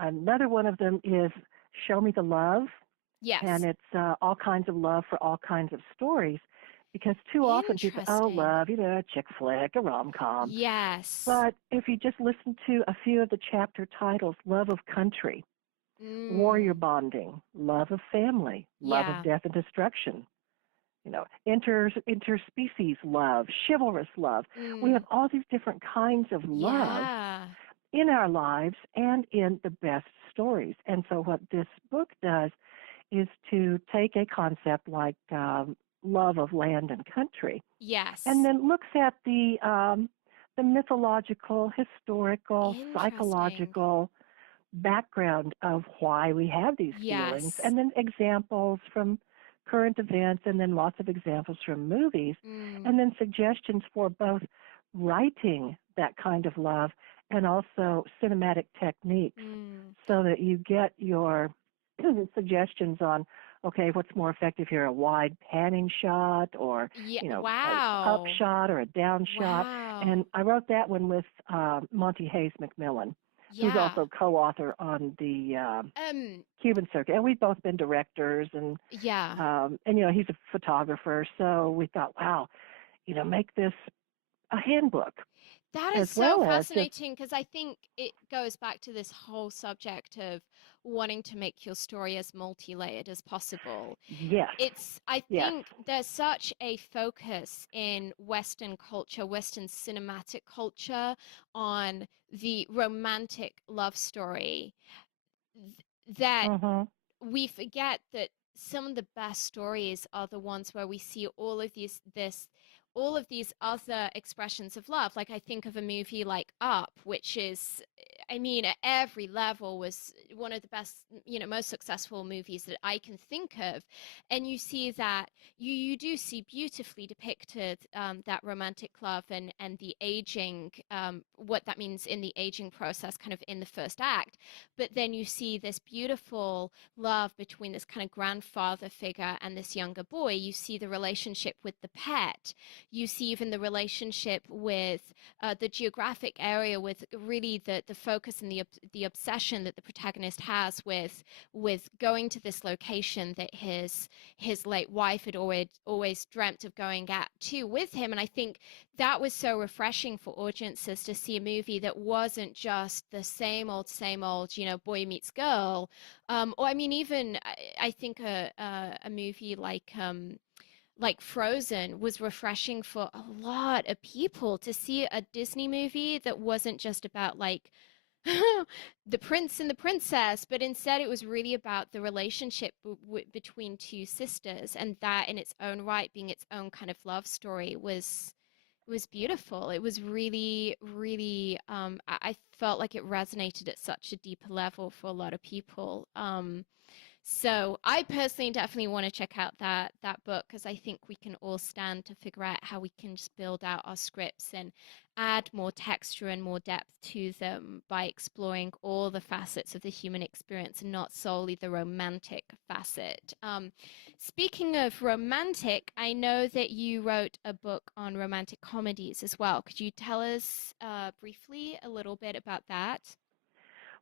another one of them is Show Me the Love, and Yes. it's all kinds of love for all kinds of stories. Because too often people, oh, Interesting. love, a chick flick, a rom-com. Yes. But if you just listen to a few of the chapter titles, Love of Country, Warrior Mm. Bonding, Love of Family, Love of Yeah. Death and Destruction, interspecies love, chivalrous love. We have Mm. all these different kinds of love Yeah. in our lives and in the best stories. And so what this book does is to take a concept like love of land and country and Yes. then looks at the mythological, historical, Interesting. psychological background of why we have these feelings, Yes. and then examples from current events, and then lots of examples from movies, Mm. and then suggestions for both writing that kind of love and also cinematic techniques Mm. so that you get your suggestions on okay, what's more effective here, a wide panning shot or Yeah. a up Wow. shot or a down shot. And Wow. I wrote that one with Monty Hayes McMillan. who's Yeah. also co-author on the Um, Cuban circuit, and we've both been directors, yeah. and he's a photographer. So we thought, wow, make this a handbook That is as so well as just fascinating because I think it goes back to this whole subject of wanting to make your story as multi-layered as possible. yes, I yes, think there's such a focus in Western culture, Western cinematic culture on the romantic love story that mhm, we forget that some of the best stories are the ones where we see all of these other expressions of love. Like I think of a movie like Up, which is, I mean, at every level was one of the best, most successful movies that I can think of. And you see that you do see beautifully depicted that romantic love and the aging, what that means in the aging process, kind of in the first act. But then you see this beautiful love between this kind of grandfather figure and this younger boy. You see the relationship with the pet. You see even the relationship with the geographic area, with really the focus and the obsession that the protagonist has with going to this location that his late wife had always dreamt of going at too with him. And I think that was so refreshing for audiences to see a movie that wasn't just the same old, boy meets girl. Or I mean, even I think a movie like Frozen was refreshing for a lot of people to see a Disney movie that wasn't just about like the prince and the princess, but instead it was really about the relationship between two sisters, and that in its own right, being its own kind of love story, was beautiful. It was really, really, I felt like it resonated at such a deeper level for a lot of people. So I personally definitely want to check out that book because I think we can all stand to figure out how we can just build out our scripts and add more texture and more depth to them by exploring all the facets of the human experience and not solely the romantic facet. Speaking of romantic, I know that you wrote a book on romantic comedies as well. Could you tell us briefly a little bit about that?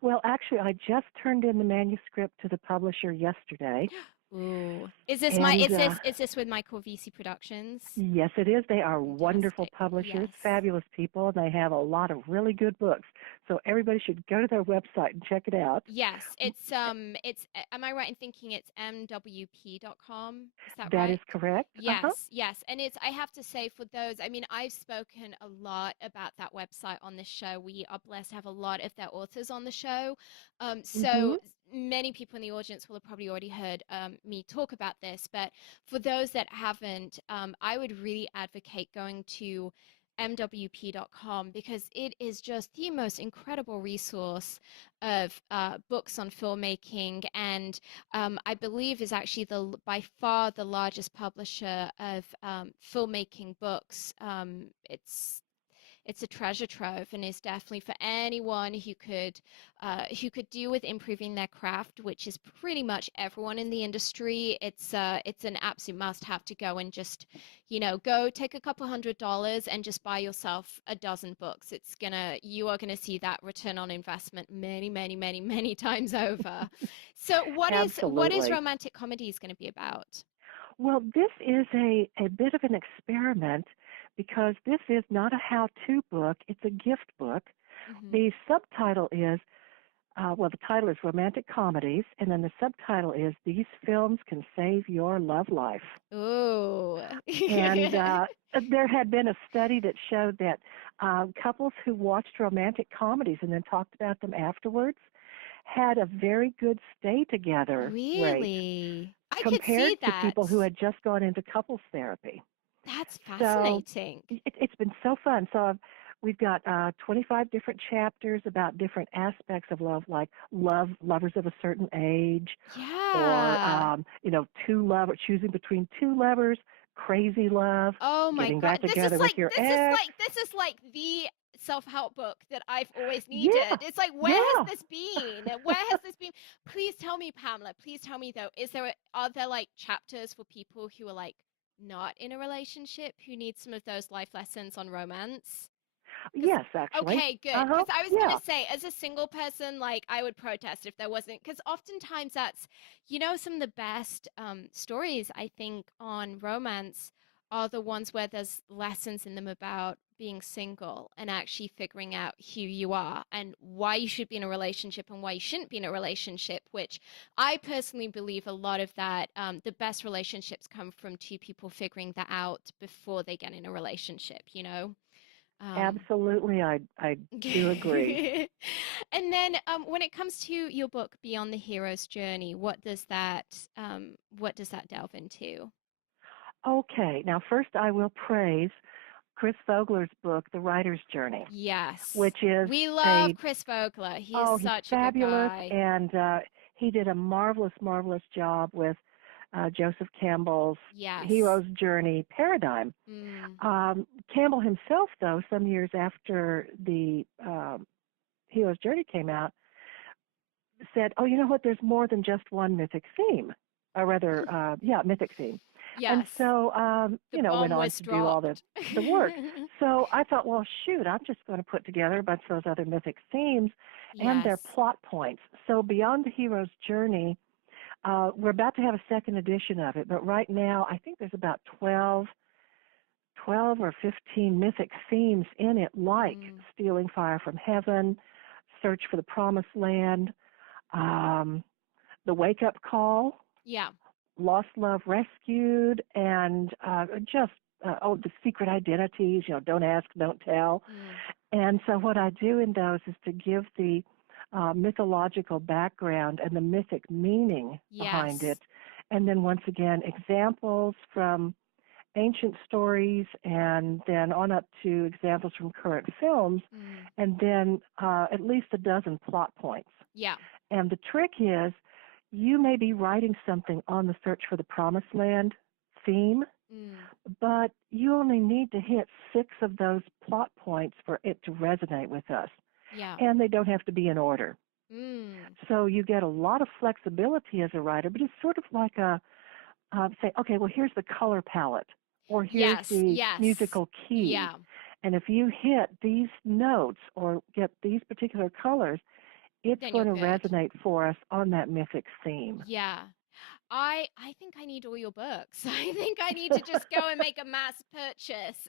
well, actually, I just turned in the manuscript to the publisher yesterday, Ooh. Is this my and is this with Michael VC Productions? yes, it is. They are wonderful Fantastic. publishers, Yes. fabulous people, and they have a lot of really good books. So everybody should go to their website and check it out. Yes, it's am I right in thinking it's mwp.com? Is that That is right? correct. Uh huh. Yes, yes. And it's I have to say for those, I mean, I've spoken a lot about that website on this show. We are blessed to have a lot of their authors on the show. Mhm. So many people in the audience will have probably already heard me talk about this, but for those that haven't, I would really advocate going to mwp.com because it is just the most incredible resource of books on filmmaking, and I believe is actually the by far the largest publisher of filmmaking books. It's a treasure trove and is definitely for anyone who could do with improving their craft, which is pretty much everyone in the industry. It's an absolute must have to go and just go take a couple $100 and just buy yourself a dozen books. You are gonna see that return on investment many, many, many, many times over. So what is Absolutely. romantic comedies going to be about? Well, this is a bit of an experiment because this is not a how-to book. It's a gift book. Hmm. The subtitle is the title is Romantic Comedies, and then the subtitle is These Films Can Save Your Love Life. Ooh. And there had been a study that showed that couples who watched romantic comedies and then talked about them afterwards had a very good stay together rate Really? I could compared see to that. people who had just gone into couples therapy. That's So fascinating. it's been so fun. We've got 25 different chapters about different aspects of love, like lovers of a certain age, or Yeah. two lovers, choosing between two lovers, crazy love, Oh my getting God. back together with your ex. This is like the self-help book that I've always Yeah, needed. It's like, where has yeah. this been? Where has this been? Please tell me, Pamela. Please tell me though, are there like chapters for people who are like not in a relationship who need some of those life lessons on romance? Because Yes, actually. okay, good. Uh-huh. Because I was Yeah. gonna say, as a single person, like I would protest if there wasn't. Because oftentimes that's, some of the best stories I think on romance are the ones where there's lessons in them about being single and actually figuring out who you are and why you should be in a relationship and why you shouldn't be in a relationship. Which I personally believe a lot of that, the best relationships come from two people figuring that out before they get in a relationship. Um, Absolutely. I do agree. and then when it comes to your book Beyond the Hero's Journey, what does that delve into? Okay. Now, first I will praise Chris Vogler's book, The Writer's Journey, Yes. which is We love a Chris Vogler. He is oh, he's such a good fabulous, guy. and he did a marvelous, marvelous job with Joseph Campbell's Yes. hero's journey paradigm. Mm. Campbell himself, though, some years after the hero's journey came out, said, "Oh, you know what? There's more than just one mythic theme, or rather, yeah, mythic theme." And Yes. so, The went bomb on was to do all dropped. the work. So I thought, well, shoot, I'm just going to put together a bunch of those other mythic themes and their Yes. plot points. So Beyond the Hero's Journey, we're about to have a second edition of it, but right now I think there's about 12 or 15 mythic themes in it, like Mm. stealing fire from heaven, search for the promised land, um, the wake up call, Yeah. lost love rescued, and just the secret identities. Don't ask, don't tell. Mm. And so what I do in those is to give the mythological background and the mythic meaning behind Yes. it, and then once again examples from ancient stories, and then on up to examples from current films, Mm. and then at least a dozen plot points. Yeah. And the trick is you may be writing something on the search for the promised land theme, Mm. but you only need to hit 6 of those plot points for it to resonate with us. Yeah. And they don't have to be in order. Mm. So you get a lot of flexibility as a writer, but it's sort of like say, okay, well, here's the color palette, or here's Yes. the Yes. musical key. Yeah. And if you hit these notes or get these particular colors, it's Then going you're to good. resonate for us on that mythic theme. Yeah. I think I need all your books. I think I need to just go and make a mass purchase.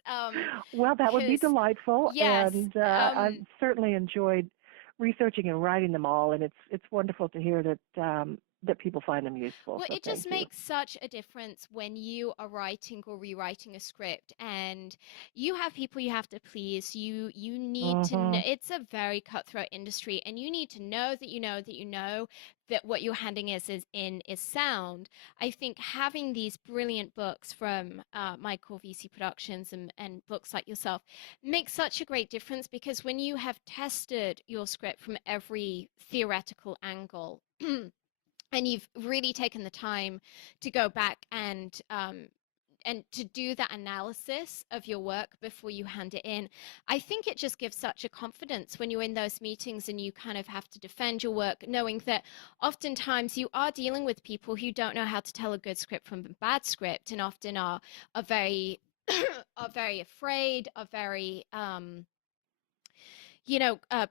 Well, that would be Because delightful, yes, and I've certainly enjoyed researching and writing them all, and it's wonderful to hear that people find them useful. well, So it thank just you. makes such a difference when you are writing or rewriting a script and you have people you have to please. You need to know Hmm. it's a very cutthroat industry and you need to know that you know that you know that what you're handing is sound. I think having these brilliant books from Michael VC Productions and books like yourself makes such a great difference because when you have tested your script from every theoretical angle and you've really taken the time to go back and to do that analysis of your work before you hand it in. I think it just gives such a confidence when you're in those meetings and you kind of have to defend your work, knowing that oftentimes you are dealing with people who don't know how to tell a good script from a bad script and often are very are very afraid, are very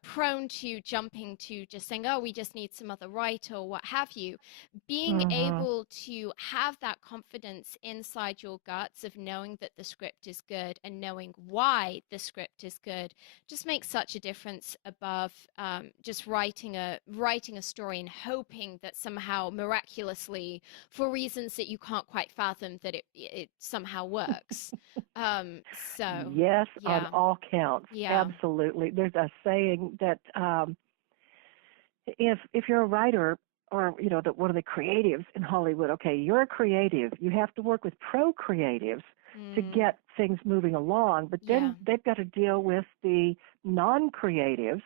prone to jumping to just saying, oh, we just need some other writer or what have you. Being Hmm. able to have that confidence inside your guts of knowing that the script is good and knowing why the script is good just makes such a difference above just writing a story and hoping that somehow miraculously, for reasons that you can't quite fathom, that it somehow works. So Yes, on yeah, all counts, yeah. absolutely. There's a saying that if you're a writer or one of the creatives in Hollywood, okay, you're a creative. You have to work with pro creatives to Mm, get things moving along, but yeah. then they've got to deal with the non-creatives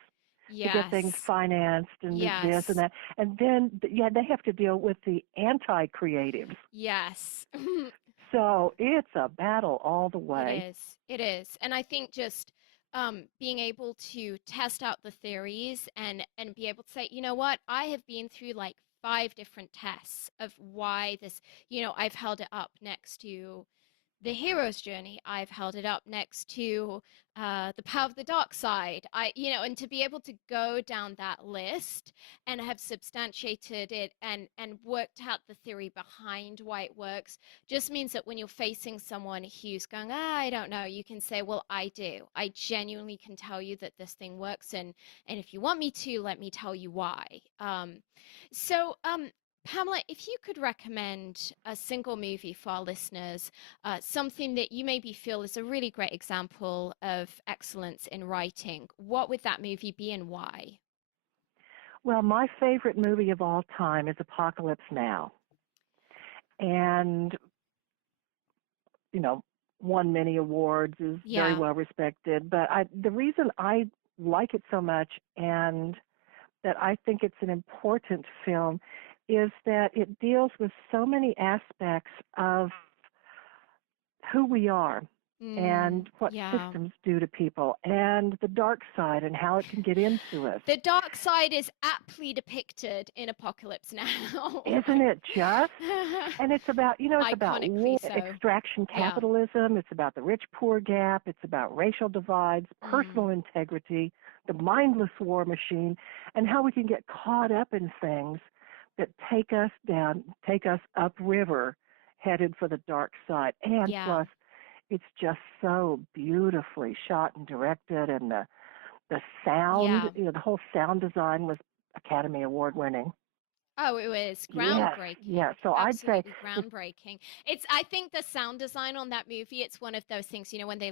to get things Yes. financed and this and Yes. that. And then yeah, they have to deal with the anti-creatives. Yes. So it's a battle all the It way. is. It is. And I think just being able to test out the theories and be able to say, you know what, I have been through like 5 different tests of why this, I've held it up next to the hero's journey, I've held it up next to the power of the dark side. And to be able to go down that list and have substantiated it and worked out the theory behind why it works just means that when you're facing someone who's going, I don't know, you can say, well, I do. I genuinely can tell you that this thing works, and if you want me to, let me tell you why. So, Pamela, if you could recommend a single movie for our listeners, something that you maybe feel is a really great example of excellence in writing, what would that movie be and why? Well, my favorite movie of all time is Apocalypse Now. And, you know, won many awards, is very Yeah. well respected. But the reason I like it so much and that I think it's an important film is that it deals with so many aspects of who we are and what Yeah. systems do to people and the dark side and how it can get into us. The dark side is aptly depicted in Apocalypse Now. Isn't it just? And it's about, it's about war, Iconically so. extraction Yeah. capitalism. It's about the rich poor gap. It's about racial divides, Mm. personal integrity, the mindless war machine, and how we can get caught up in things that take us down, take us upriver, headed for the dark side. And Yeah. plus, it's just so beautifully shot and directed, and the sound, Yeah. the whole sound design was Academy Award winning. Oh, it was Yes, groundbreaking. yes. So I'd say Absolutely if groundbreaking. I think the sound design on that movie, it's one of those things, when they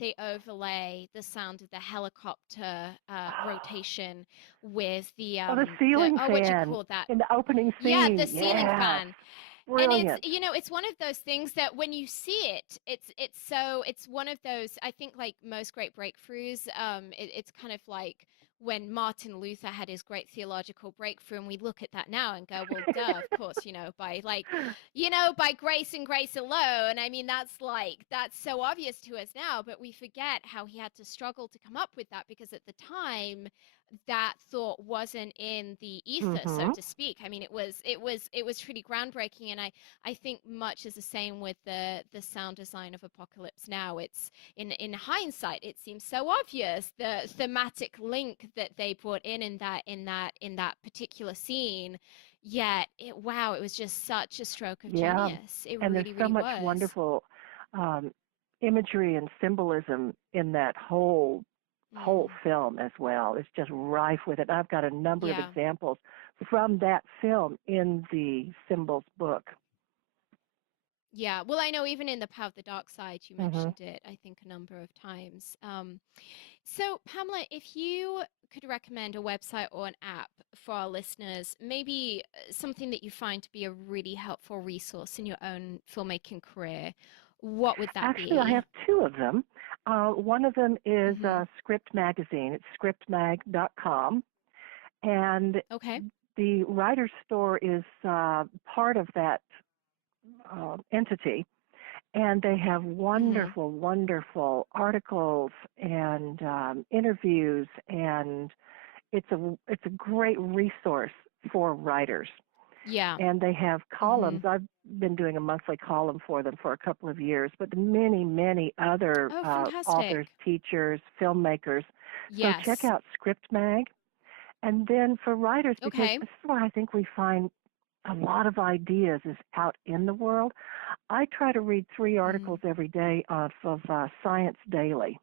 they overlay the sound of the helicopter rotation with oh, the ceiling oh, what do you fan call that? in the opening Yeah, the scene. ceiling Yes, fan. And brilliant. it's one of those things that when you see it, it's one of those, I think, like most great breakthroughs, it's kind of like when Martin Luther had his great theological breakthrough, and we look at that now and go, well, duh, of course, by grace and grace alone. I mean, that's so obvious to us now, but we forget how he had to struggle to come up with that, because at the time that thought wasn't in the ether, so Mhm. to speak. I mean, it was truly groundbreaking, and I think much is the same with the sound design of Apocalypse Now. It's in hindsight, it seems so obvious, the thematic link that they brought in that particular scene. Yet, wow, it was just such a stroke of Yeah, genius. It and there's really, so really much was. wonderful um, imagery and symbolism in that whole Mm, film as well. It's just rife with it. I've got a number of yeah. examples from that film in the Symbols book. Yeah, well, I know even in the Power of the Dark Side, you Mhm. mentioned it, I think, a number of times. So, Pamela, if you could recommend a website or an app for our listeners, maybe something that you find to be a really helpful resource in your own filmmaking career, what would that Actually, I have be? two of them. One of them is Mm-hmm. Script Magazine. It's scriptmag.com. And Okay. the writer's store is part of that entity. And they have Mm-hmm. wonderful, wonderful articles and interviews, and it's a great resource for writers. Yeah. And they have Mm-hmm. columns. I've been doing a monthly column for them for a couple of years, but many, many other Oh, authors, fantastic. teachers, filmmakers. So check Yes. out Script Mag. And then for writers, because Okay. this is where I think we find a lot of ideas is out in the world. I try to read 3 Mm. articles every day off of Science Daily,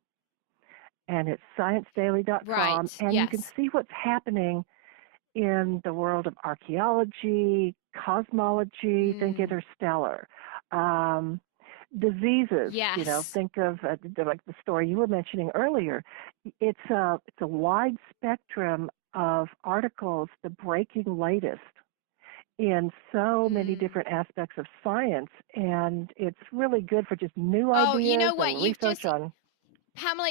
and it's sciencedaily.com, Right. and you can Yes. see what's happening in the world of archaeology, cosmology, think Mm. interstellar, um, diseases. Yes. Think of like the story you were mentioning earlier. It's a wide spectrum of articles, the breaking latest in so many Mm. different aspects of science, and it's really good for just new Oh, you ideas know what? and research on Pamela,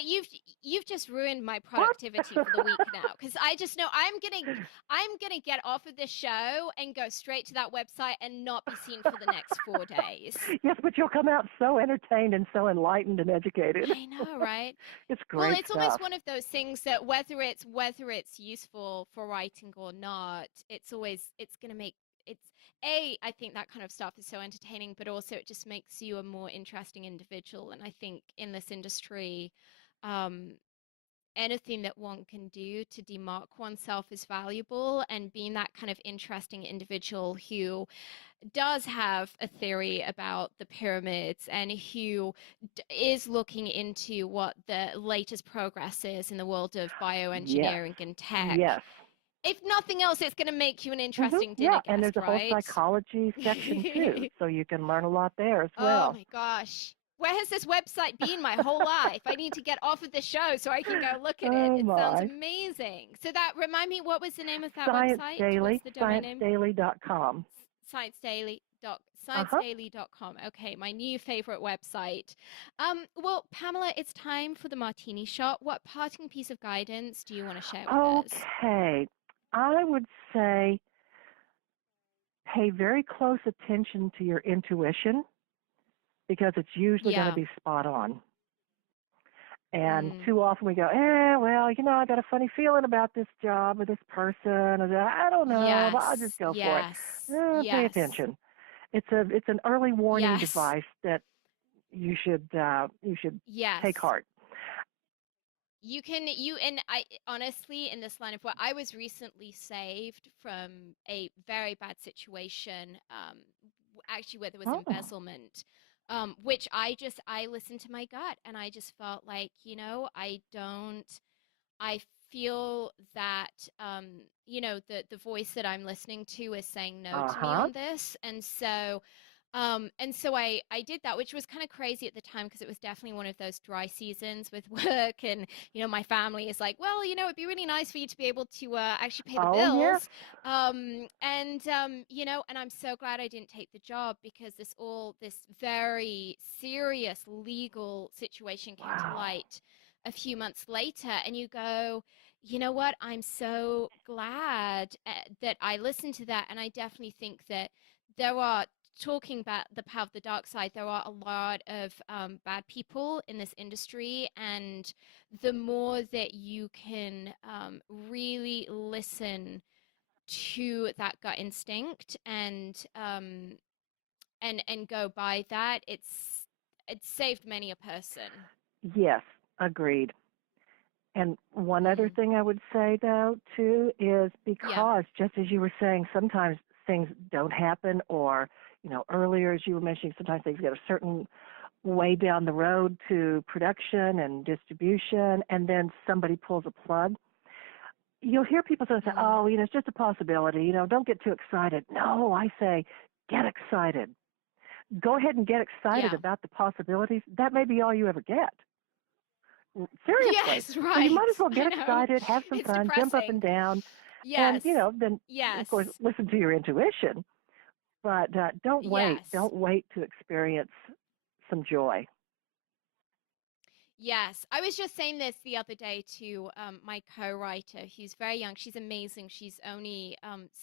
you've just ruined my what. productivity for the week now, because I just know I'm gonna get off of this show and go straight to that website and not be seen for the next 4 days. Yes, but you'll come out so entertained and so enlightened and educated. I know, right? It's Well, great it's almost stuff. one of those things that whether it's useful for writing or not, it's gonna make it's I think that kind of stuff is so entertaining, but also it just makes you a more interesting individual. And I think in this industry, um, anything that one can do to demark oneself is valuable. And being that kind of interesting individual who does have a theory about the pyramids and who is looking into what the latest progress is in the world of Yes. bioengineering and tech. Yes. If nothing else, it's going to make you an Mhm. interesting Yeah, dinner and there's guest, a whole right? psychology section too, so you can learn a lot there as Oh well. my gosh. Where has this website been my whole life? I need to get off of the show so I can go look at it. Oh It sounds my. amazing. So that remind me, what was the name of that Science website? What's Daily, the domain name? sciencedaily.com. Science Daily doc Uh-huh. ScienceDaily.com. Okay, my new favorite website. Well, Pamela, it's time for the martini shot. What parting piece of guidance do you want to share with us? Okay. I would say pay very close attention to your intuition because it's usually going to Yeah. be spot on. And Mm. too often we go, well, I got a funny feeling about this job or this person. Or I don't know, but I'll just Yes. go for it. Yes. Pay Yes. attention. It's an early warning Yes. device that you should take Yes. heart. You can you and I honestly in this line of work, I was recently saved from a very bad situation, actually where there was Oh, embezzlement, which I listened to my gut and I just felt like, I don't I feel that the voice that I'm listening to is saying no uh to me huh. on this. And so I did that, which was kind of crazy at the time because it was definitely one of those dry seasons with work. And, my family is like, well, it'd be really nice for you to be able to actually pay the Oh yes. bills. And I'm so glad I didn't take the job because this very serious legal situation came to Wow. light a few months later. And you go, you know what? I'm so glad that I listened to that. And I definitely think that there are talking about the power of the dark side, there are a lot of bad people in this industry, and the more that you can really listen to that gut instinct and go by that, it's saved many a person. Yes, agreed. And one other Mm. thing I would say though too is Yeah. because just as you were saying, sometimes things don't happen, or earlier as you were mentioning, sometimes things get a certain way down the road to production and distribution, and then somebody pulls a plug. You'll hear people sort of say, Mm. "Oh, it's just a possibility. Don't get too excited." No, I say, get excited. Go ahead and get excited Yeah. about the possibilities. That may be all you ever get. Seriously. Yes, So you right. might as well get I know. excited, have some It's fun, jump up depressing. and down, and Yes. then of course Yes. listen to your intuition. But don't wait. Yes. Don't wait to experience some joy. Yes, I was just saying this the other day to my co-writer, who's very young. She's amazing. She's only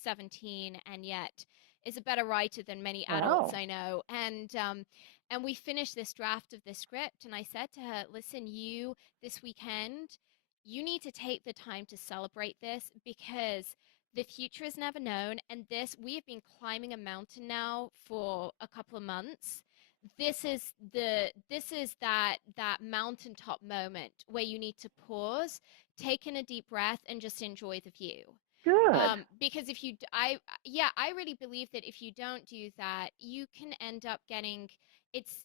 17, and yet is a better writer than many adults Wow. I know. And we finished this draft of the script, and I said to her, "Listen, you this weekend, you need to take the time to celebrate this because the future is never known, and we have been climbing a mountain now for a couple of months. This is that mountaintop moment where you need to pause, take in a deep breath, and just enjoy the view. Good. Because if you I yeah, I really believe that if you don't do that, you can end up getting it's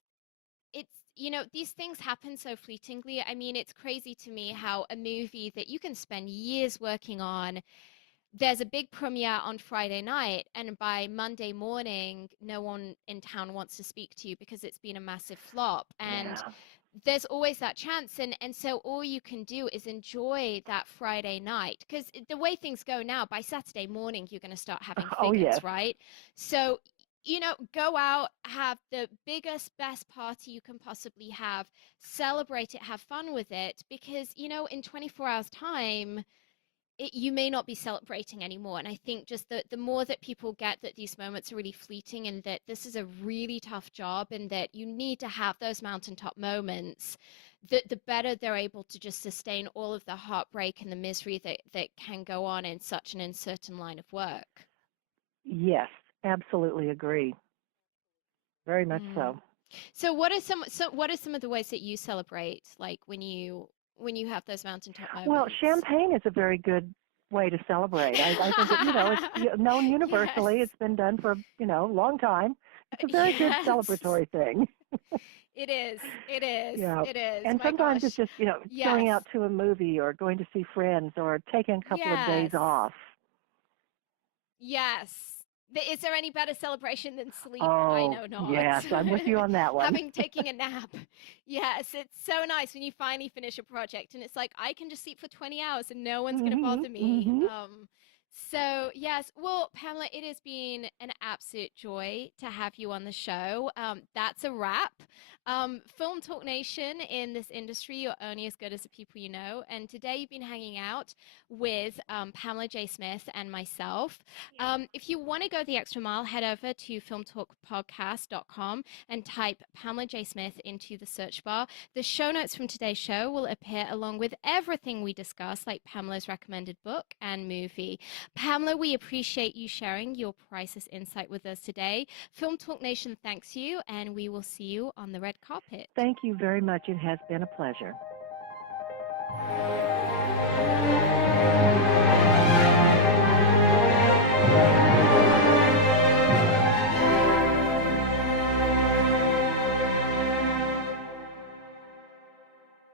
these things happen so fleetingly. I mean, it's crazy to me how a movie that you can spend years working on, there's a big premiere on Friday night, and by Monday morning, no one in town wants to speak to you because it's been a massive flop. And Yeah. there's always that chance. And so all you can do is enjoy that Friday night because the way things go now, by Saturday morning, you're going to start having Oh yes. figures, right? So, go out, have the biggest, best party you can possibly have, celebrate it, have fun with it, because, in 24 hours' time, you may not be celebrating anymore. And I think just the more that people get that these moments are really fleeting and that this is a really tough job and that you need to have those mountaintop moments, the better they're able to just sustain all of the heartbreak and the misery that can go on in such an uncertain line of work. Yes. Absolutely agree. Very much Mm. so. So what are some of the ways that you celebrate, like when you have those mountaintop Well, moments? champagne is a very good way to celebrate. I think it's known Yes. universally. It's been done for a long time. It's a very good Yes. celebratory thing. It is. It is. Yeah. It is. And My sometimes it's gosh. just going Yes. out to a movie or going to see friends or taking a couple of days Yes. off. Yes. Is there any better celebration than sleep? I Oh, know not. yes, I'm with you on that one. Having taking a nap. Yes, it's so nice when you finally finish a project and it's like I can just sleep for 20 hours and no one's going to Mhm. bother me. Mhm. So yes, well, Pamela, it has been an absolute joy to have you on the show. That's a wrap. Film Talk Nation, in this industry, you're only as good as the people you know. And today you've been hanging out with Pamela J. Smith and myself. If you want to go the extra mile, head over to filmtalkpodcast.com and type Pamela J. Smith into the search bar. The show notes from today's show will appear along with everything we discuss, like Pamela's recommended book and movie. Pamela, we appreciate you sharing your priceless insight with us today. Film Talk Nation thanks you, and we will see you on the red carpet. Thank you very much. It has been a pleasure.